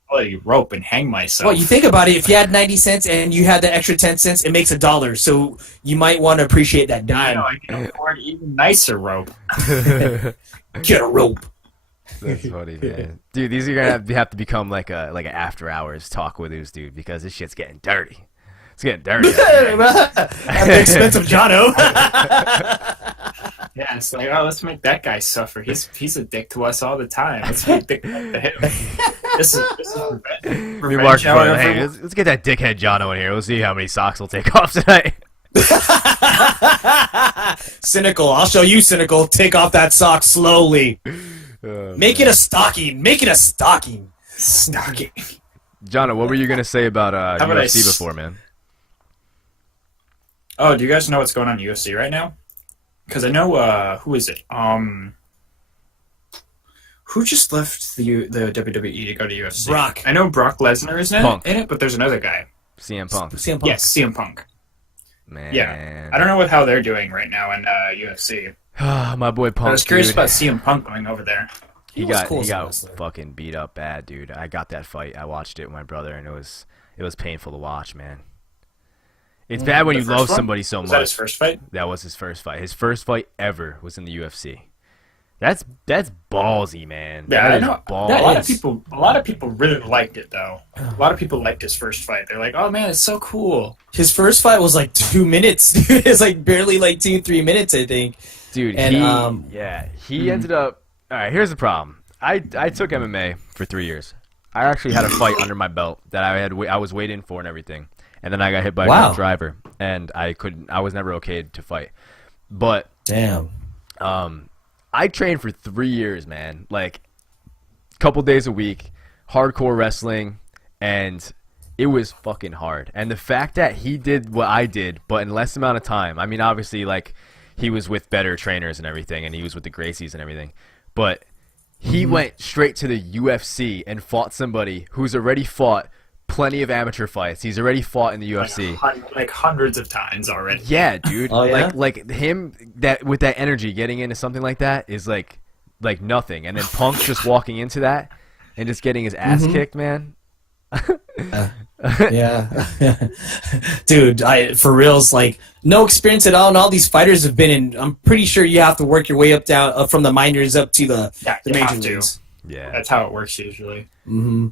quality rope and hang myself. Well, you think about it. If you had 90 cents and you had the extra 10 cents, it makes $1. So you might want to appreciate that I dime. know, I can afford even nicer rope. Get a rope. That's funny, man. Dude, these are gonna have to become like an after hours talk with OozeDude because this shit's getting dirty. It's getting dirty. At the expense of Jono. Yeah, it's like, oh, let's make that guy suffer. He's a dick to us all the time. Let's make dick to him. This is revenge. Me Mark, however- hey, let's get that dickhead Jono in here. We'll see how many socks we'll take off tonight. Cynical. I'll show you, Cynical. Take off that sock slowly. Make it a stocking. Make it a stocking. Stocking. Jono, what were you gonna say about How about UFC before, man? Oh, do you guys know what's going on in UFC right now? Because I know, who is it? Who just left the WWE to go to UFC? Brock. I know Brock Lesnar is in Punk. it, but there's another guy. CM Punk. CM Punk. Yes, CM Punk. Man. Yeah. I don't know how they're doing right now in UFC. My boy Punk. I was curious dude. about CM Punk going over there. He was got cool as a got wrestler. fucking beat up bad, dude. I got that fight. I watched it with my brother, and it was painful to watch, man. It's bad when The you first love one? somebody so Was much. that his first fight? That was his first fight. His first fight ever was in the UFC. That's ballsy, man. Yeah, That I is know. ballsy. A lot of people really liked it though. A lot of people liked his first fight. They're like, "Oh man, it's so cool." His first fight was like 2 minutes. Dude. It's like barely like 2-3 minutes, I think. Dude, And, he ended up. All right, here's the problem. I took MMA for 3 years. I actually had a fight under my belt that I was waiting for and everything, and then I got hit by a drunk driver, and I was never okayed to fight. But Damn. I trained for 3 years, man. Like, couple days a week, hardcore wrestling, and it was fucking hard. And the fact that he did what I did, but in less amount of time. I mean, obviously, like, he was with better trainers and everything, and he was with the Gracies and everything. But he went straight to the UFC and fought somebody who's already fought plenty of amateur fights. He's already fought in the UFC. Like hundreds of times already. Yeah, dude. Oh, yeah? Like him with that energy getting into something like that is like nothing. And then Punk just walking into that and just getting his ass kicked, man. Yeah. Dude, for reals, like, no experience at all, and all these fighters have been in. I'm pretty sure you have to work your way up from the minors up to the You major have to. leagues. Yeah. That's how it works usually. Mm-hmm.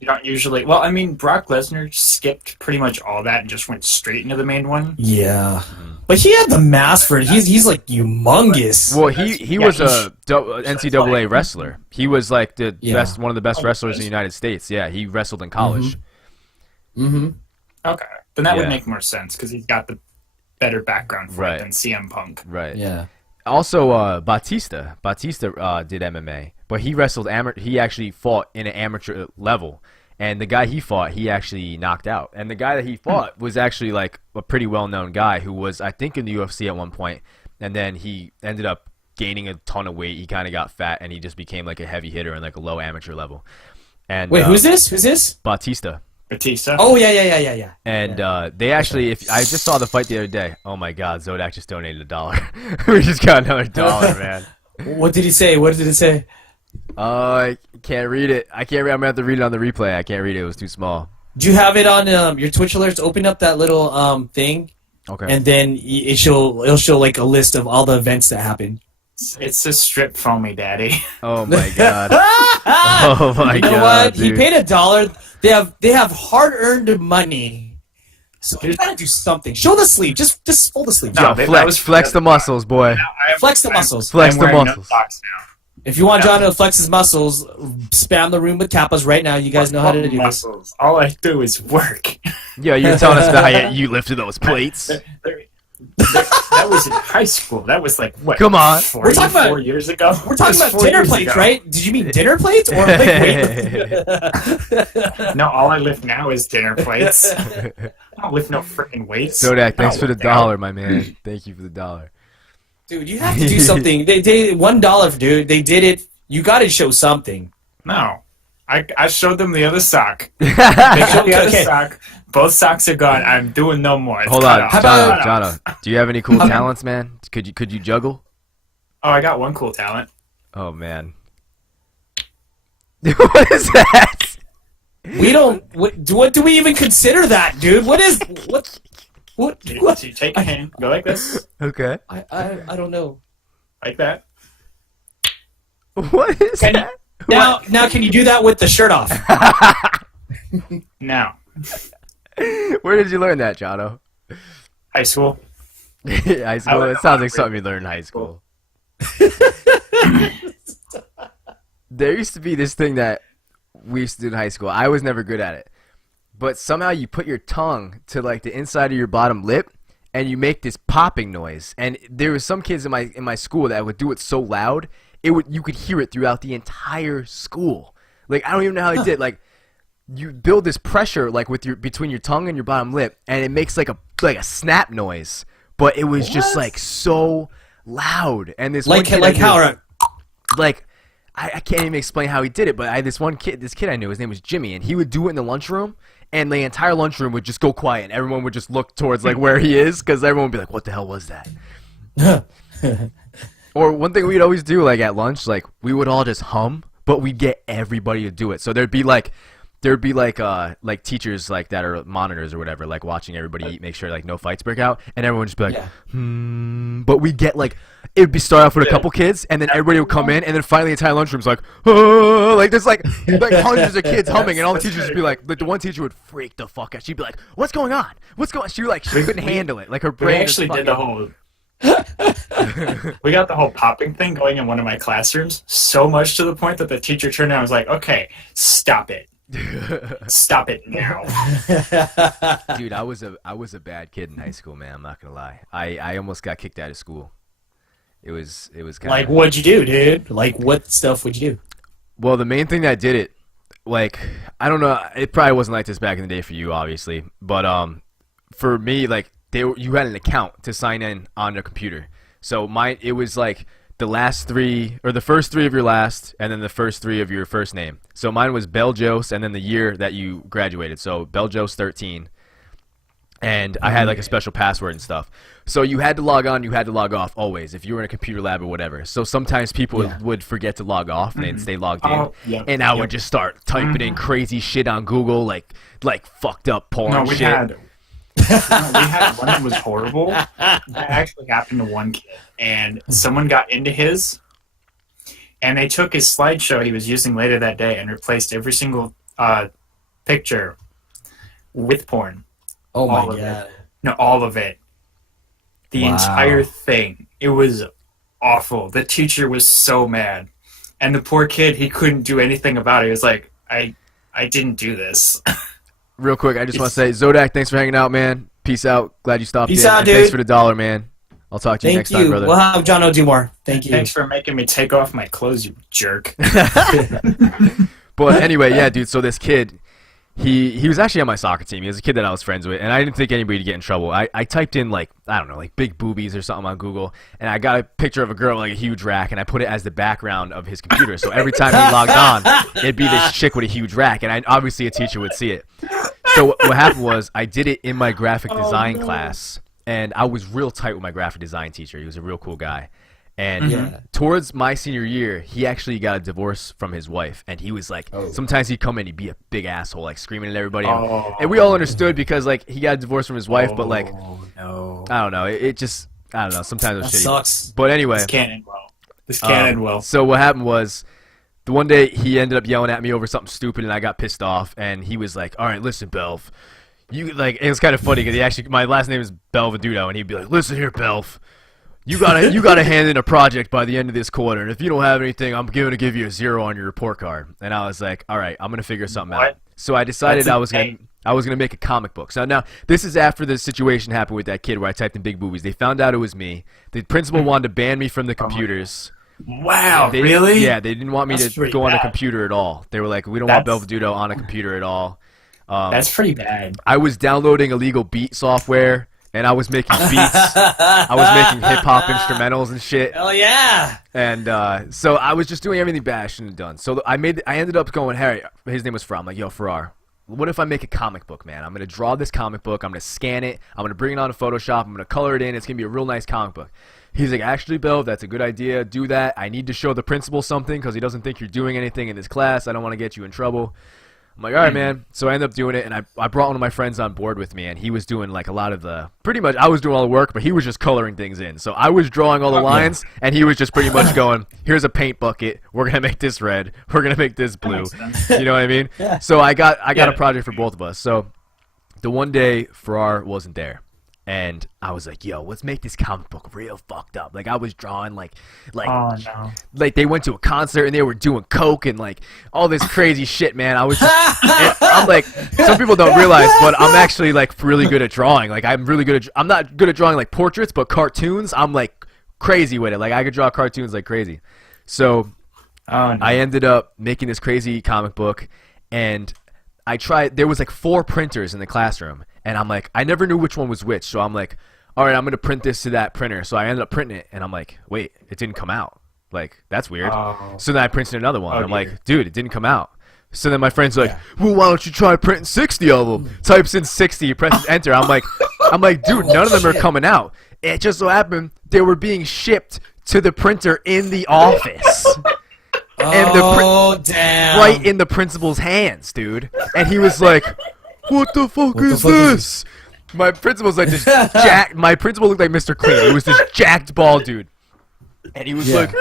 You don't usually. Well, I mean, Brock Lesnar skipped pretty much all that and just went straight into the main one. Yeah, but he had the mass for it. He's like humongous. Well, he was a NCAA like- wrestler. He was like the Yeah. best, one of the best Oh, wrestlers in yes. the United States. Yeah, he wrestled in college. Mm-hmm. Okay, then that Yeah. would make more sense because he's got the better background for Right. it than CM Punk. Right. Yeah. Also, Batista did MMA, but he wrestled he actually fought in an amateur level, and the guy he fought, he actually knocked out. And the guy that he fought was actually like a pretty well-known guy who was, I think, in the UFC at one point, and then he ended up gaining a ton of weight. He kind of got fat, and he just became like a heavy hitter in like a low amateur level. And Wait, who's this? Who's this? Batista. Batista. Oh yeah. And they actually, if I just saw the fight the other day. Oh my God, Zodak just donated $1. We just got another $1, man. What did he say? What did it say? I can't read it. I can't read. I'm gonna have to read it on the replay. I can't read it. It was too small. Do you have it on your Twitch alerts? Open up that little thing, Okay. and then it'll show like a list of all the events that happened. It's a strip foamy, daddy. Oh my God. Oh my You know God. what? Dude. He paid $1. They have hard earned money. So you gotta do something. Show the sleeve. Just fold the sleeve. No, Yo, that flex, was- flex the muscles, boy. Flex the muscles. Flex I'm the wearing muscles. No socks now. If you want John to flex his muscles, spam the room with kappas right now. You guys know how to do this. Muscles. All I do is work. Yeah, you're telling us about how you lifted those plates. That was in high school. That was like what? Come on. We're talking about- 4 years ago. We're talking That about was 4 dinner years plates, ago. right? Did you mean dinner plates or like weightlifting? No, all I lift now is dinner plates. I don't lift no freaking weights. Zodak, thanks I for don't the work out. $1, my man. Thank you for the $1. Dude, you have to do something. They $1, dude. They did it. You got to show something. No. I showed them the other sock. They showed the other Okay. sock. Both socks are gone. I'm doing no more. It's Hold cut on, off. How about- Jono. Do you have any cool talents, man? Could you juggle? Oh, I got one cool talent. Oh man. What is that? We don't. What do we even consider that, dude? What is what? What? So you take a hand, go like this, Okay. I don't know. like that. What is Can that? Now, can you do that with the shirt off? Now, Where did you learn that, Jono? high school. High school? It sounds like something you learned in high school. There used to be this thing that we used to do in high school. I was never good at it. But somehow you put your tongue to like the inside of your bottom lip and you make this popping noise. And there were some kids in my school that would do it so loud, you could hear it throughout the entire school. Like, I don't even know how they did. Like, you build this pressure like between your tongue and your bottom lip, and it makes like a snap noise. But it was just like so loud. And this one kid I can't even explain how he did it, but this kid I knew, his name was Jimmy, and he would do it in the lunchroom, and the entire lunchroom would just go quiet, and everyone would just look towards like where he is, because everyone would be like, "What the hell was that?" Or one thing we'd always do, like at lunch, like we would all just hum, but we'd get everybody to do it. So there'd be like teachers like that are monitors or whatever, like watching everybody eat, make sure like no fights break out, and everyone would just be like, But we'd get like start off with a couple kids, and then everybody would come in, and then finally the entire lunchroom's like, oh, like there's like hundreds of kids humming, and all the teachers would be like the one teacher would freak the fuck out. She'd be like, "What's going on? What's going?" She couldn't handle it. Like her brain. We actually did the whole. We got the whole popping thing going in one of my classrooms, so much to the point that the teacher turned around and was like, "Okay, stop it." Stop it now. Dude, I was a bad kid in high school, man. I'm not gonna lie. I almost got kicked out of school. It was kind like, what'd you do, dude? Like, what stuff would you do? Well, the main thing that did it, like, I don't know, it probably wasn't like this back in the day for you, obviously, but for me, like, you had an account to sign in on your computer. So it was like the first three of your last, and then the first three of your first name. So mine was Beljos, and then the year that you graduated. So Beljos 13. And I had like a special password and stuff. So you had to log on, you had to log off always if you were in a computer lab or whatever. So sometimes people would forget to log off and they'd stay logged in. And I would just start typing in crazy shit on Google, like fucked up porn shit. We had one that was horrible. That actually happened to one kid, and someone got into his, and they took his slideshow he was using later that day and replaced every single picture with porn. Oh my god! No, all of it. The entire thing. It was awful. The teacher was so mad, and the poor kid, he couldn't do anything about it. He was like, "I didn't do this." Real quick, I just want to say, Zodak, thanks for hanging out, man. Peace out. Glad you stopped in. Peace out, dude. Thanks for the $1, man. I'll talk to you next time, brother. We'll have Jono do more. Thank you. Thanks for making me take off my clothes, you jerk. But anyway, yeah, dude, so this kid, he was actually on my soccer team. He was a kid that I was friends with, and I didn't think anybody would get in trouble. I typed in, like, I don't know, like big boobies or something on Google, and I got a picture of a girl with like a huge rack, and I put it as the background of his computer. So every time he logged on, it'd be this chick with a huge rack, and obviously a teacher would see it. So what happened was I did it in my graphic design class, and I was real tight with my graphic design teacher. He was a real cool guy. And towards my senior year, he actually got a divorce from his wife, and he was like, sometimes he'd come in, he'd be a big asshole, like screaming at everybody, and we all understood because like he got a divorce from his wife, but like, I don't know, it just, I don't know, sometimes it was shitty. Sucks. But anyway, This can't end well. This can't end well. So what happened was, the one day he ended up yelling at me over something stupid, and I got pissed off, and he was like, "All right, listen, Belf, you like." It was kind of funny because my last name is Belvadudo, and he'd be like, "Listen here, Belf, you gotta hand in a project by the end of this quarter, and if you don't have anything, I'm gonna give you a 0 on your report card." And I was like, "All right, I'm gonna figure something out." So I decided I was gonna make a comic book. So now this is after the situation happened with that kid where I typed in big boobies. They found out it was me. The principal wanted to ban me from the computers. Wow, really? Yeah, they didn't want me to go on a computer at all. They were like, "We don't want Belvadudo on a computer at all." That's pretty bad. I was downloading illegal beat software, and I was making beats. I was making hip-hop instrumentals and shit. Hell yeah! And so I was just doing everything bad I shouldn't have done. So I ended up going, Harry, his name was Farrar. I'm like, "Yo, Farrar, what if I make a comic book, man? I'm going to draw this comic book. I'm going to scan it. I'm going to bring it onto Photoshop. I'm going to color it in. It's going to be a real nice comic book." He's like, "Actually, Bill, that's a good idea. Do that. I need to show the principal something because he doesn't think you're doing anything in this class. I don't want to get you in trouble." I'm like, all right, man. So I ended up doing it, and I brought one of my friends on board with me, and he was doing like a lot of the pretty much I was doing all the work, but he was just coloring things in. So I was drawing all the lines, and he was just pretty much going, here's a paint bucket. We're gonna make this red. We're gonna make this blue. You know what I mean? Yeah. So I got a project for both of us. So the one day Farrar wasn't there. And I was like, yo, let's make this comic book real fucked up. Like, I was drawing, like Oh, no. like they went to a concert and they were doing coke and, like, all this crazy shit, man. I was just, I'm like, some people don't realize, but I'm actually, like, really good at drawing. Like, I'm really good at, I'm not good at drawing, like, portraits, but cartoons, I'm, like, crazy with it. Like, I could draw cartoons like crazy. So, Oh, no. I ended up making this crazy comic book, and I tried, there was, like, 4 printers in the classroom. And I'm like, I never knew which one was which. So I'm like, all right, I'm going to print this to that printer. So I ended up printing it. And I'm like, wait, it didn't come out. Like, that's weird. Oh. So then I printed another one. Oh, I'm dear. like, dude, it didn't come out. So then my friend's like, well, why don't you try printing 60 of them? Types in 60, presses enter. I'm like, dude, none of them are coming out. It just so happened they were being shipped to the printer in the office. And damn. right in the principal's hands, dude. And he was like, what the fuck is this? My principal's like this jacked. My principal looked like Mr. Clean. He was this jacked bald dude. And he was like,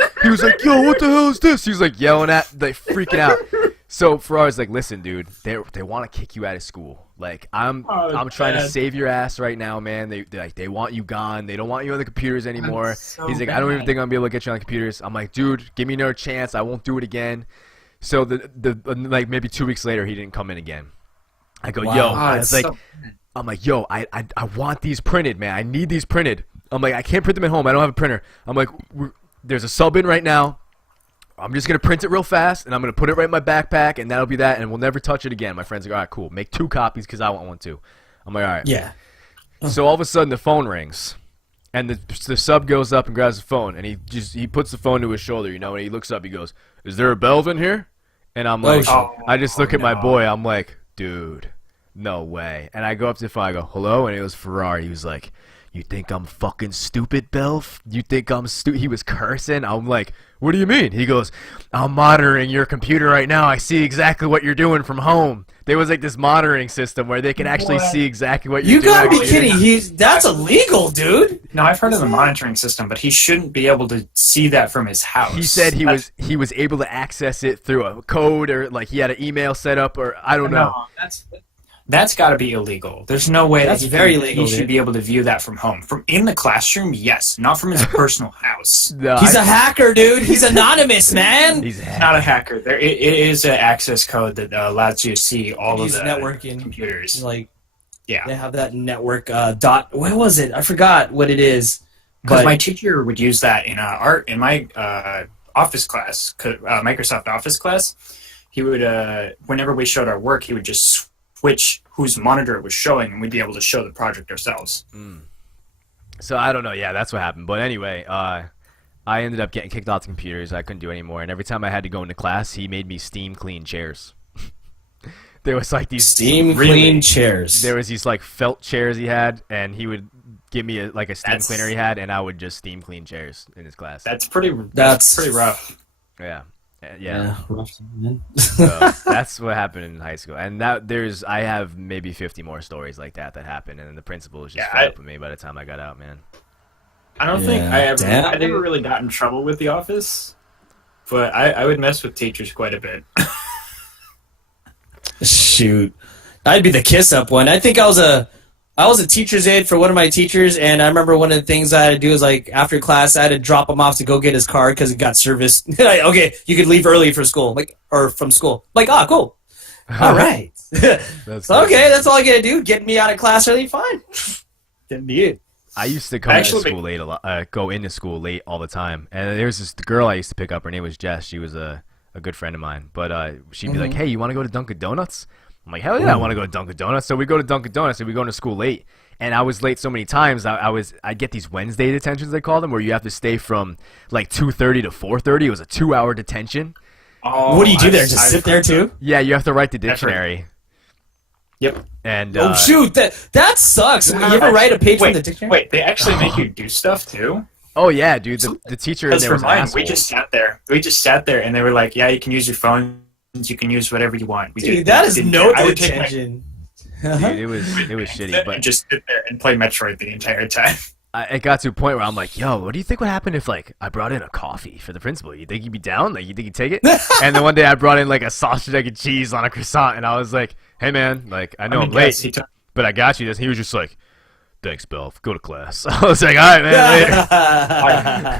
yo, what the hell is this? He was like yelling at, like freaking out. So Farrar's like, listen, dude, they want to kick you out of school. Like, I'm trying to save your ass right now, man. They want you gone. They don't want you on the computers anymore. So He's like, I don't even think I'm gonna be able to get you on the computers. I'm like, dude, give me another chance. I won't do it again. So like maybe 2 weeks later, he didn't come in again. I go, yo, I was like, I'm like, yo, I want these printed, man. I need these printed. I'm like, I can't print them at home. I don't have a printer. I'm like, there's a sub in right now. I'm just going to print it real fast, and I'm going to put it right in my backpack, and that'll be that, and we'll never touch it again. My friend's like, all right, cool. Make 2 copies because I want one too. I'm like, all right. Yeah. So all of a sudden, the phone rings, and the sub goes up and grabs the phone, and he puts the phone to his shoulder, you know, and he looks up. He goes, is there a Belvin here? And I'm like, I just look at my boy. I'm like, dude, no way. And I go up to the phone. I go, hello? And it was Farrar. He was like, you think I'm fucking stupid, Belf? You think I'm stupid? He was cursing. I'm like, what do you mean? He goes, I'm monitoring your computer right now. I see exactly what you're doing from home. There was like this monitoring system where they can actually see exactly what you're doing. You gotta be kidding. That's illegal, dude. No, I've heard of the monitoring system, but he shouldn't be able to see that from his house. He said he was able to access it through a code, or like he had an email set up, or I don't know. That's got to be illegal. There's no way That's very illegal, he should dude. be able to view that from home. From in the classroom, yes. Not from his personal house. No, He's a hacker, dude. He's anonymous, man. He's a Not a hacker. It is an access code that allows you to see all He's of the networking. computers. Like, Yeah. they have that network dot. What was it? I forgot what it is. Because But my teacher would use that in my office class, Microsoft Office class. He would, whenever we showed our work, he would just switch whose monitor it was showing, and we'd be able to show the project ourselves. So I don't know. Yeah, that's what happened. But anyway, I ended up getting kicked off the computers. I couldn't do it anymore. And every time I had to go into class, he made me steam clean chairs. There was like these steam clean chairs. There was these like felt chairs he had, and he would give me a steam cleaner he had, and I would just steam clean chairs in his class. That's pretty rough. Yeah. Yeah. So that's what happened in high school, and I have maybe 50 more stories like that happened, and then the principal was just fed up with me by the time I got out, man. I don't think I never really got in trouble with the office, but I would mess with teachers quite a bit. Shoot, I'd be the kiss up one. I think I was a teacher's aide for one of my teachers, and I remember one of the things I had to do is, like, after class, I had to drop him off to go get his card because it got serviced. Okay, you could leave early for school, or from school. Like, cool. All right. That's okay, that's all I gotta do. Get me out of class early, fine. That'd be it. I used to come into school late a lot, go into school late all the time, and there was this girl I used to pick up. Her name was Jess. She was a good friend of mine, but she'd be like, "Hey, you want to go to Dunkin' Donuts?" I'm like, hell yeah, I want to go to Dunkin' Donuts. So we go to Dunkin' Donuts, and we go into school late. And I was late so many times. I get these Wednesday detentions, they call them, where you have to stay from like 2:30 to 4:30. It was a 2-hour detention. Oh, What do you do there? Just sit there too? Yeah, you have to write the dictionary. Yep. And shoot, that sucks. You ever write a page from the dictionary? Wait, they actually make you do stuff too? oh yeah, dude, the teacher in Because there for was an mine, asshole. we just sat there, and they were like, "Yeah, you can use your phone You can use whatever you want. Dude, that is no I would take my detention. Dude, it was shitty, but and just sit there and play Metroid the entire time. it got to a point where I'm like, yo, what do you think would happen if, like, I brought in a coffee for the principal? You think he'd be down? Like, you think he'd take it? And then one day I brought in, like, a sausage, egg, and cheese on a croissant, and I was like, hey, man, like, I know I'm late, but I got you this. And he was just like, thanks, Bill. Go to class. I was like, all right, man,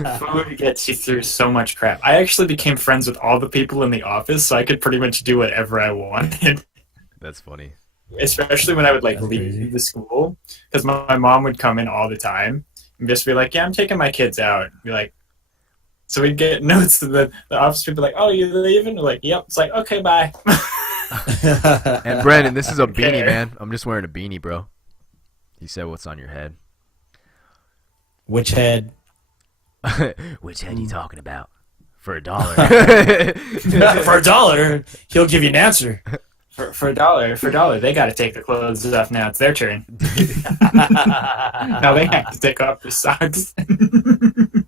later. Food gets you through so much crap. I actually became friends with all the people in the office, so I could pretty much do whatever I wanted. That's funny. Especially when I would, like, That's leave crazy. the school, because my mom would come in all the time and just be like, yeah, I'm taking my kids out. Be like, so we'd get notes to the office people like, oh, you leaving? We're like, yep. It's like, okay, bye. And Brandon, this is a beanie, Okay. man. I'm just wearing a beanie, bro. He said, what's on your head? Which head? Which head are you talking about? For $1. For $1, he'll give you an answer. For a dollar, they got to take the clothes off now. It's their turn. Now they have to take off their socks.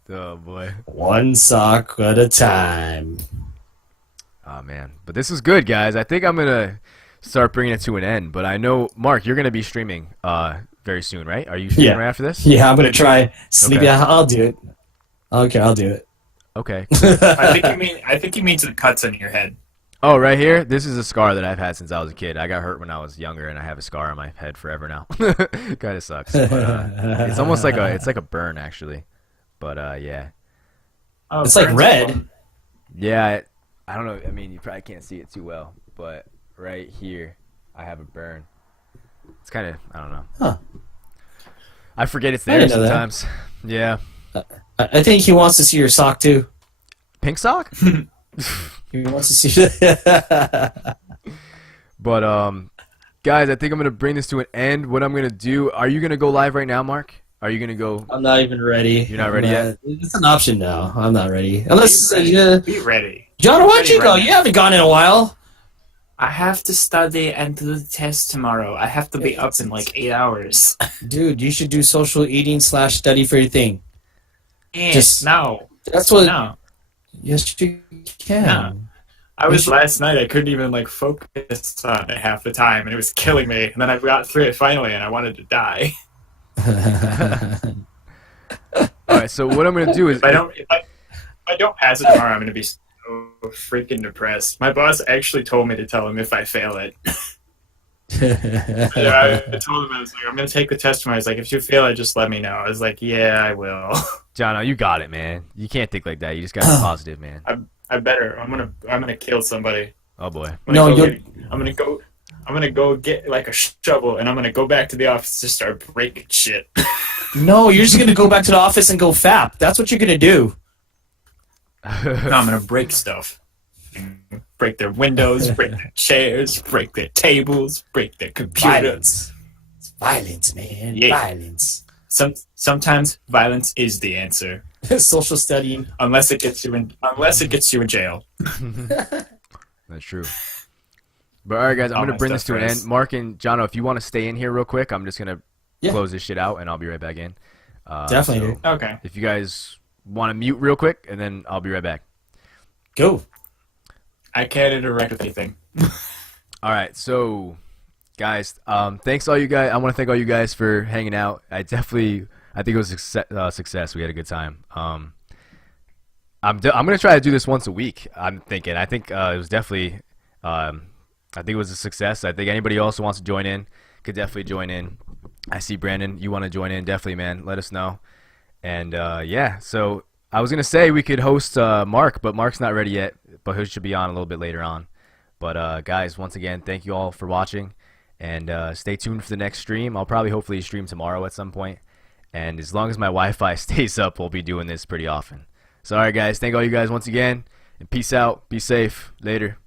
Oh, boy. One sock at a time. Oh, man. But this is good, guys. I think I'm going to start bringing it to an end. But I know, Mark, you're going to be streaming very soon, right? Are you streaming Yeah. right after this? Yeah, I'm gonna try sleep. Okay. Yeah, I'll do it. Okay, I'll do it. Okay. I think you mean the cuts on your head. Oh, right here? This is a scar that I've had since I was a kid. I got hurt when I was younger, and I have a scar on my head forever now. Kind of sucks. But, it's almost like a burn, actually. But, yeah. Oh, It's like burns red. are fun. Yeah, I don't know. I mean, you probably can't see it too well, but right here, I have a burn. It's kind of, I don't know. Huh. I forget it's I there didn't know that. sometimes. Yeah. I think he wants to see your sock too. Pink sock? He wants to see. But, guys, I think I'm going to bring this to an end. What I'm going to do, are you going to go live right now, Mark? Are you going to go? I'm not even ready. You're not ready yet? It's an option now. I'm not ready. Unless, Be ready. John, why don't you Ready go? right You now. haven't gone in a while. I have to study and do the test tomorrow. I have to be up in like 8 hours. Dude, you should do social eating / study for your thing. Just- No. That's what. No. Yes, you can. No. I was last night. I couldn't even like focus on it half the time, and it was killing me. And then I got through it finally, and I wanted to die. All right, so what I'm going to do is... If I don't pass it tomorrow, I'm gonna be so freaking depressed. My boss actually told me to tell him if I fail it. I told him, I was like, I'm gonna take the test tomorrow. He's like, if you fail it, just let me know. I was like, yeah, I will. Jono, you got it, man. You can't think like that. You just got to be positive, man. I better. I'm gonna kill somebody. Oh, boy. I'm gonna go get like a shovel, and I'm gonna go back to the office to start breaking shit. No, you're just gonna go back to the office and go fap. That's what you're gonna do. No, I'm gonna break stuff. Break their windows, break their chairs, break their tables, break their computers. Violence. It's violence, man. Yeah. Violence. Sometimes violence is the answer, Social studying. unless it gets you in jail. That's true. But all right, guys, I'm All going to my bring this stuff to an first. end. Mark and Jono, if you want to stay in here real quick, I'm just going to Yeah. close this shit out, and I'll be right back in. Definitely, so dude. Okay. if you guys want to mute real quick, and then I'll be right back. Go. I can't interact with anything. All right, so guys, thanks all you guys. I want to thank all you guys for hanging out. I think it was a success. We had a good time. I'm gonna try to do this once a week. I'm thinking. I think it was definitely. I think it was a success. I think anybody else who wants to join in could definitely join in. I see Brandon. You want to join in? Definitely, man. Let us know. And yeah, so I was gonna say we could host Mark, but Mark's not ready yet. But he should be on a little bit later on. But guys, once again, thank you all for watching, and stay tuned for the next stream. I'll probably hopefully stream tomorrow at some point. And as long as my Wi-Fi stays up, we'll be doing this pretty often. So, all right, guys, thank all you guys once again, and peace out. Be safe. Later.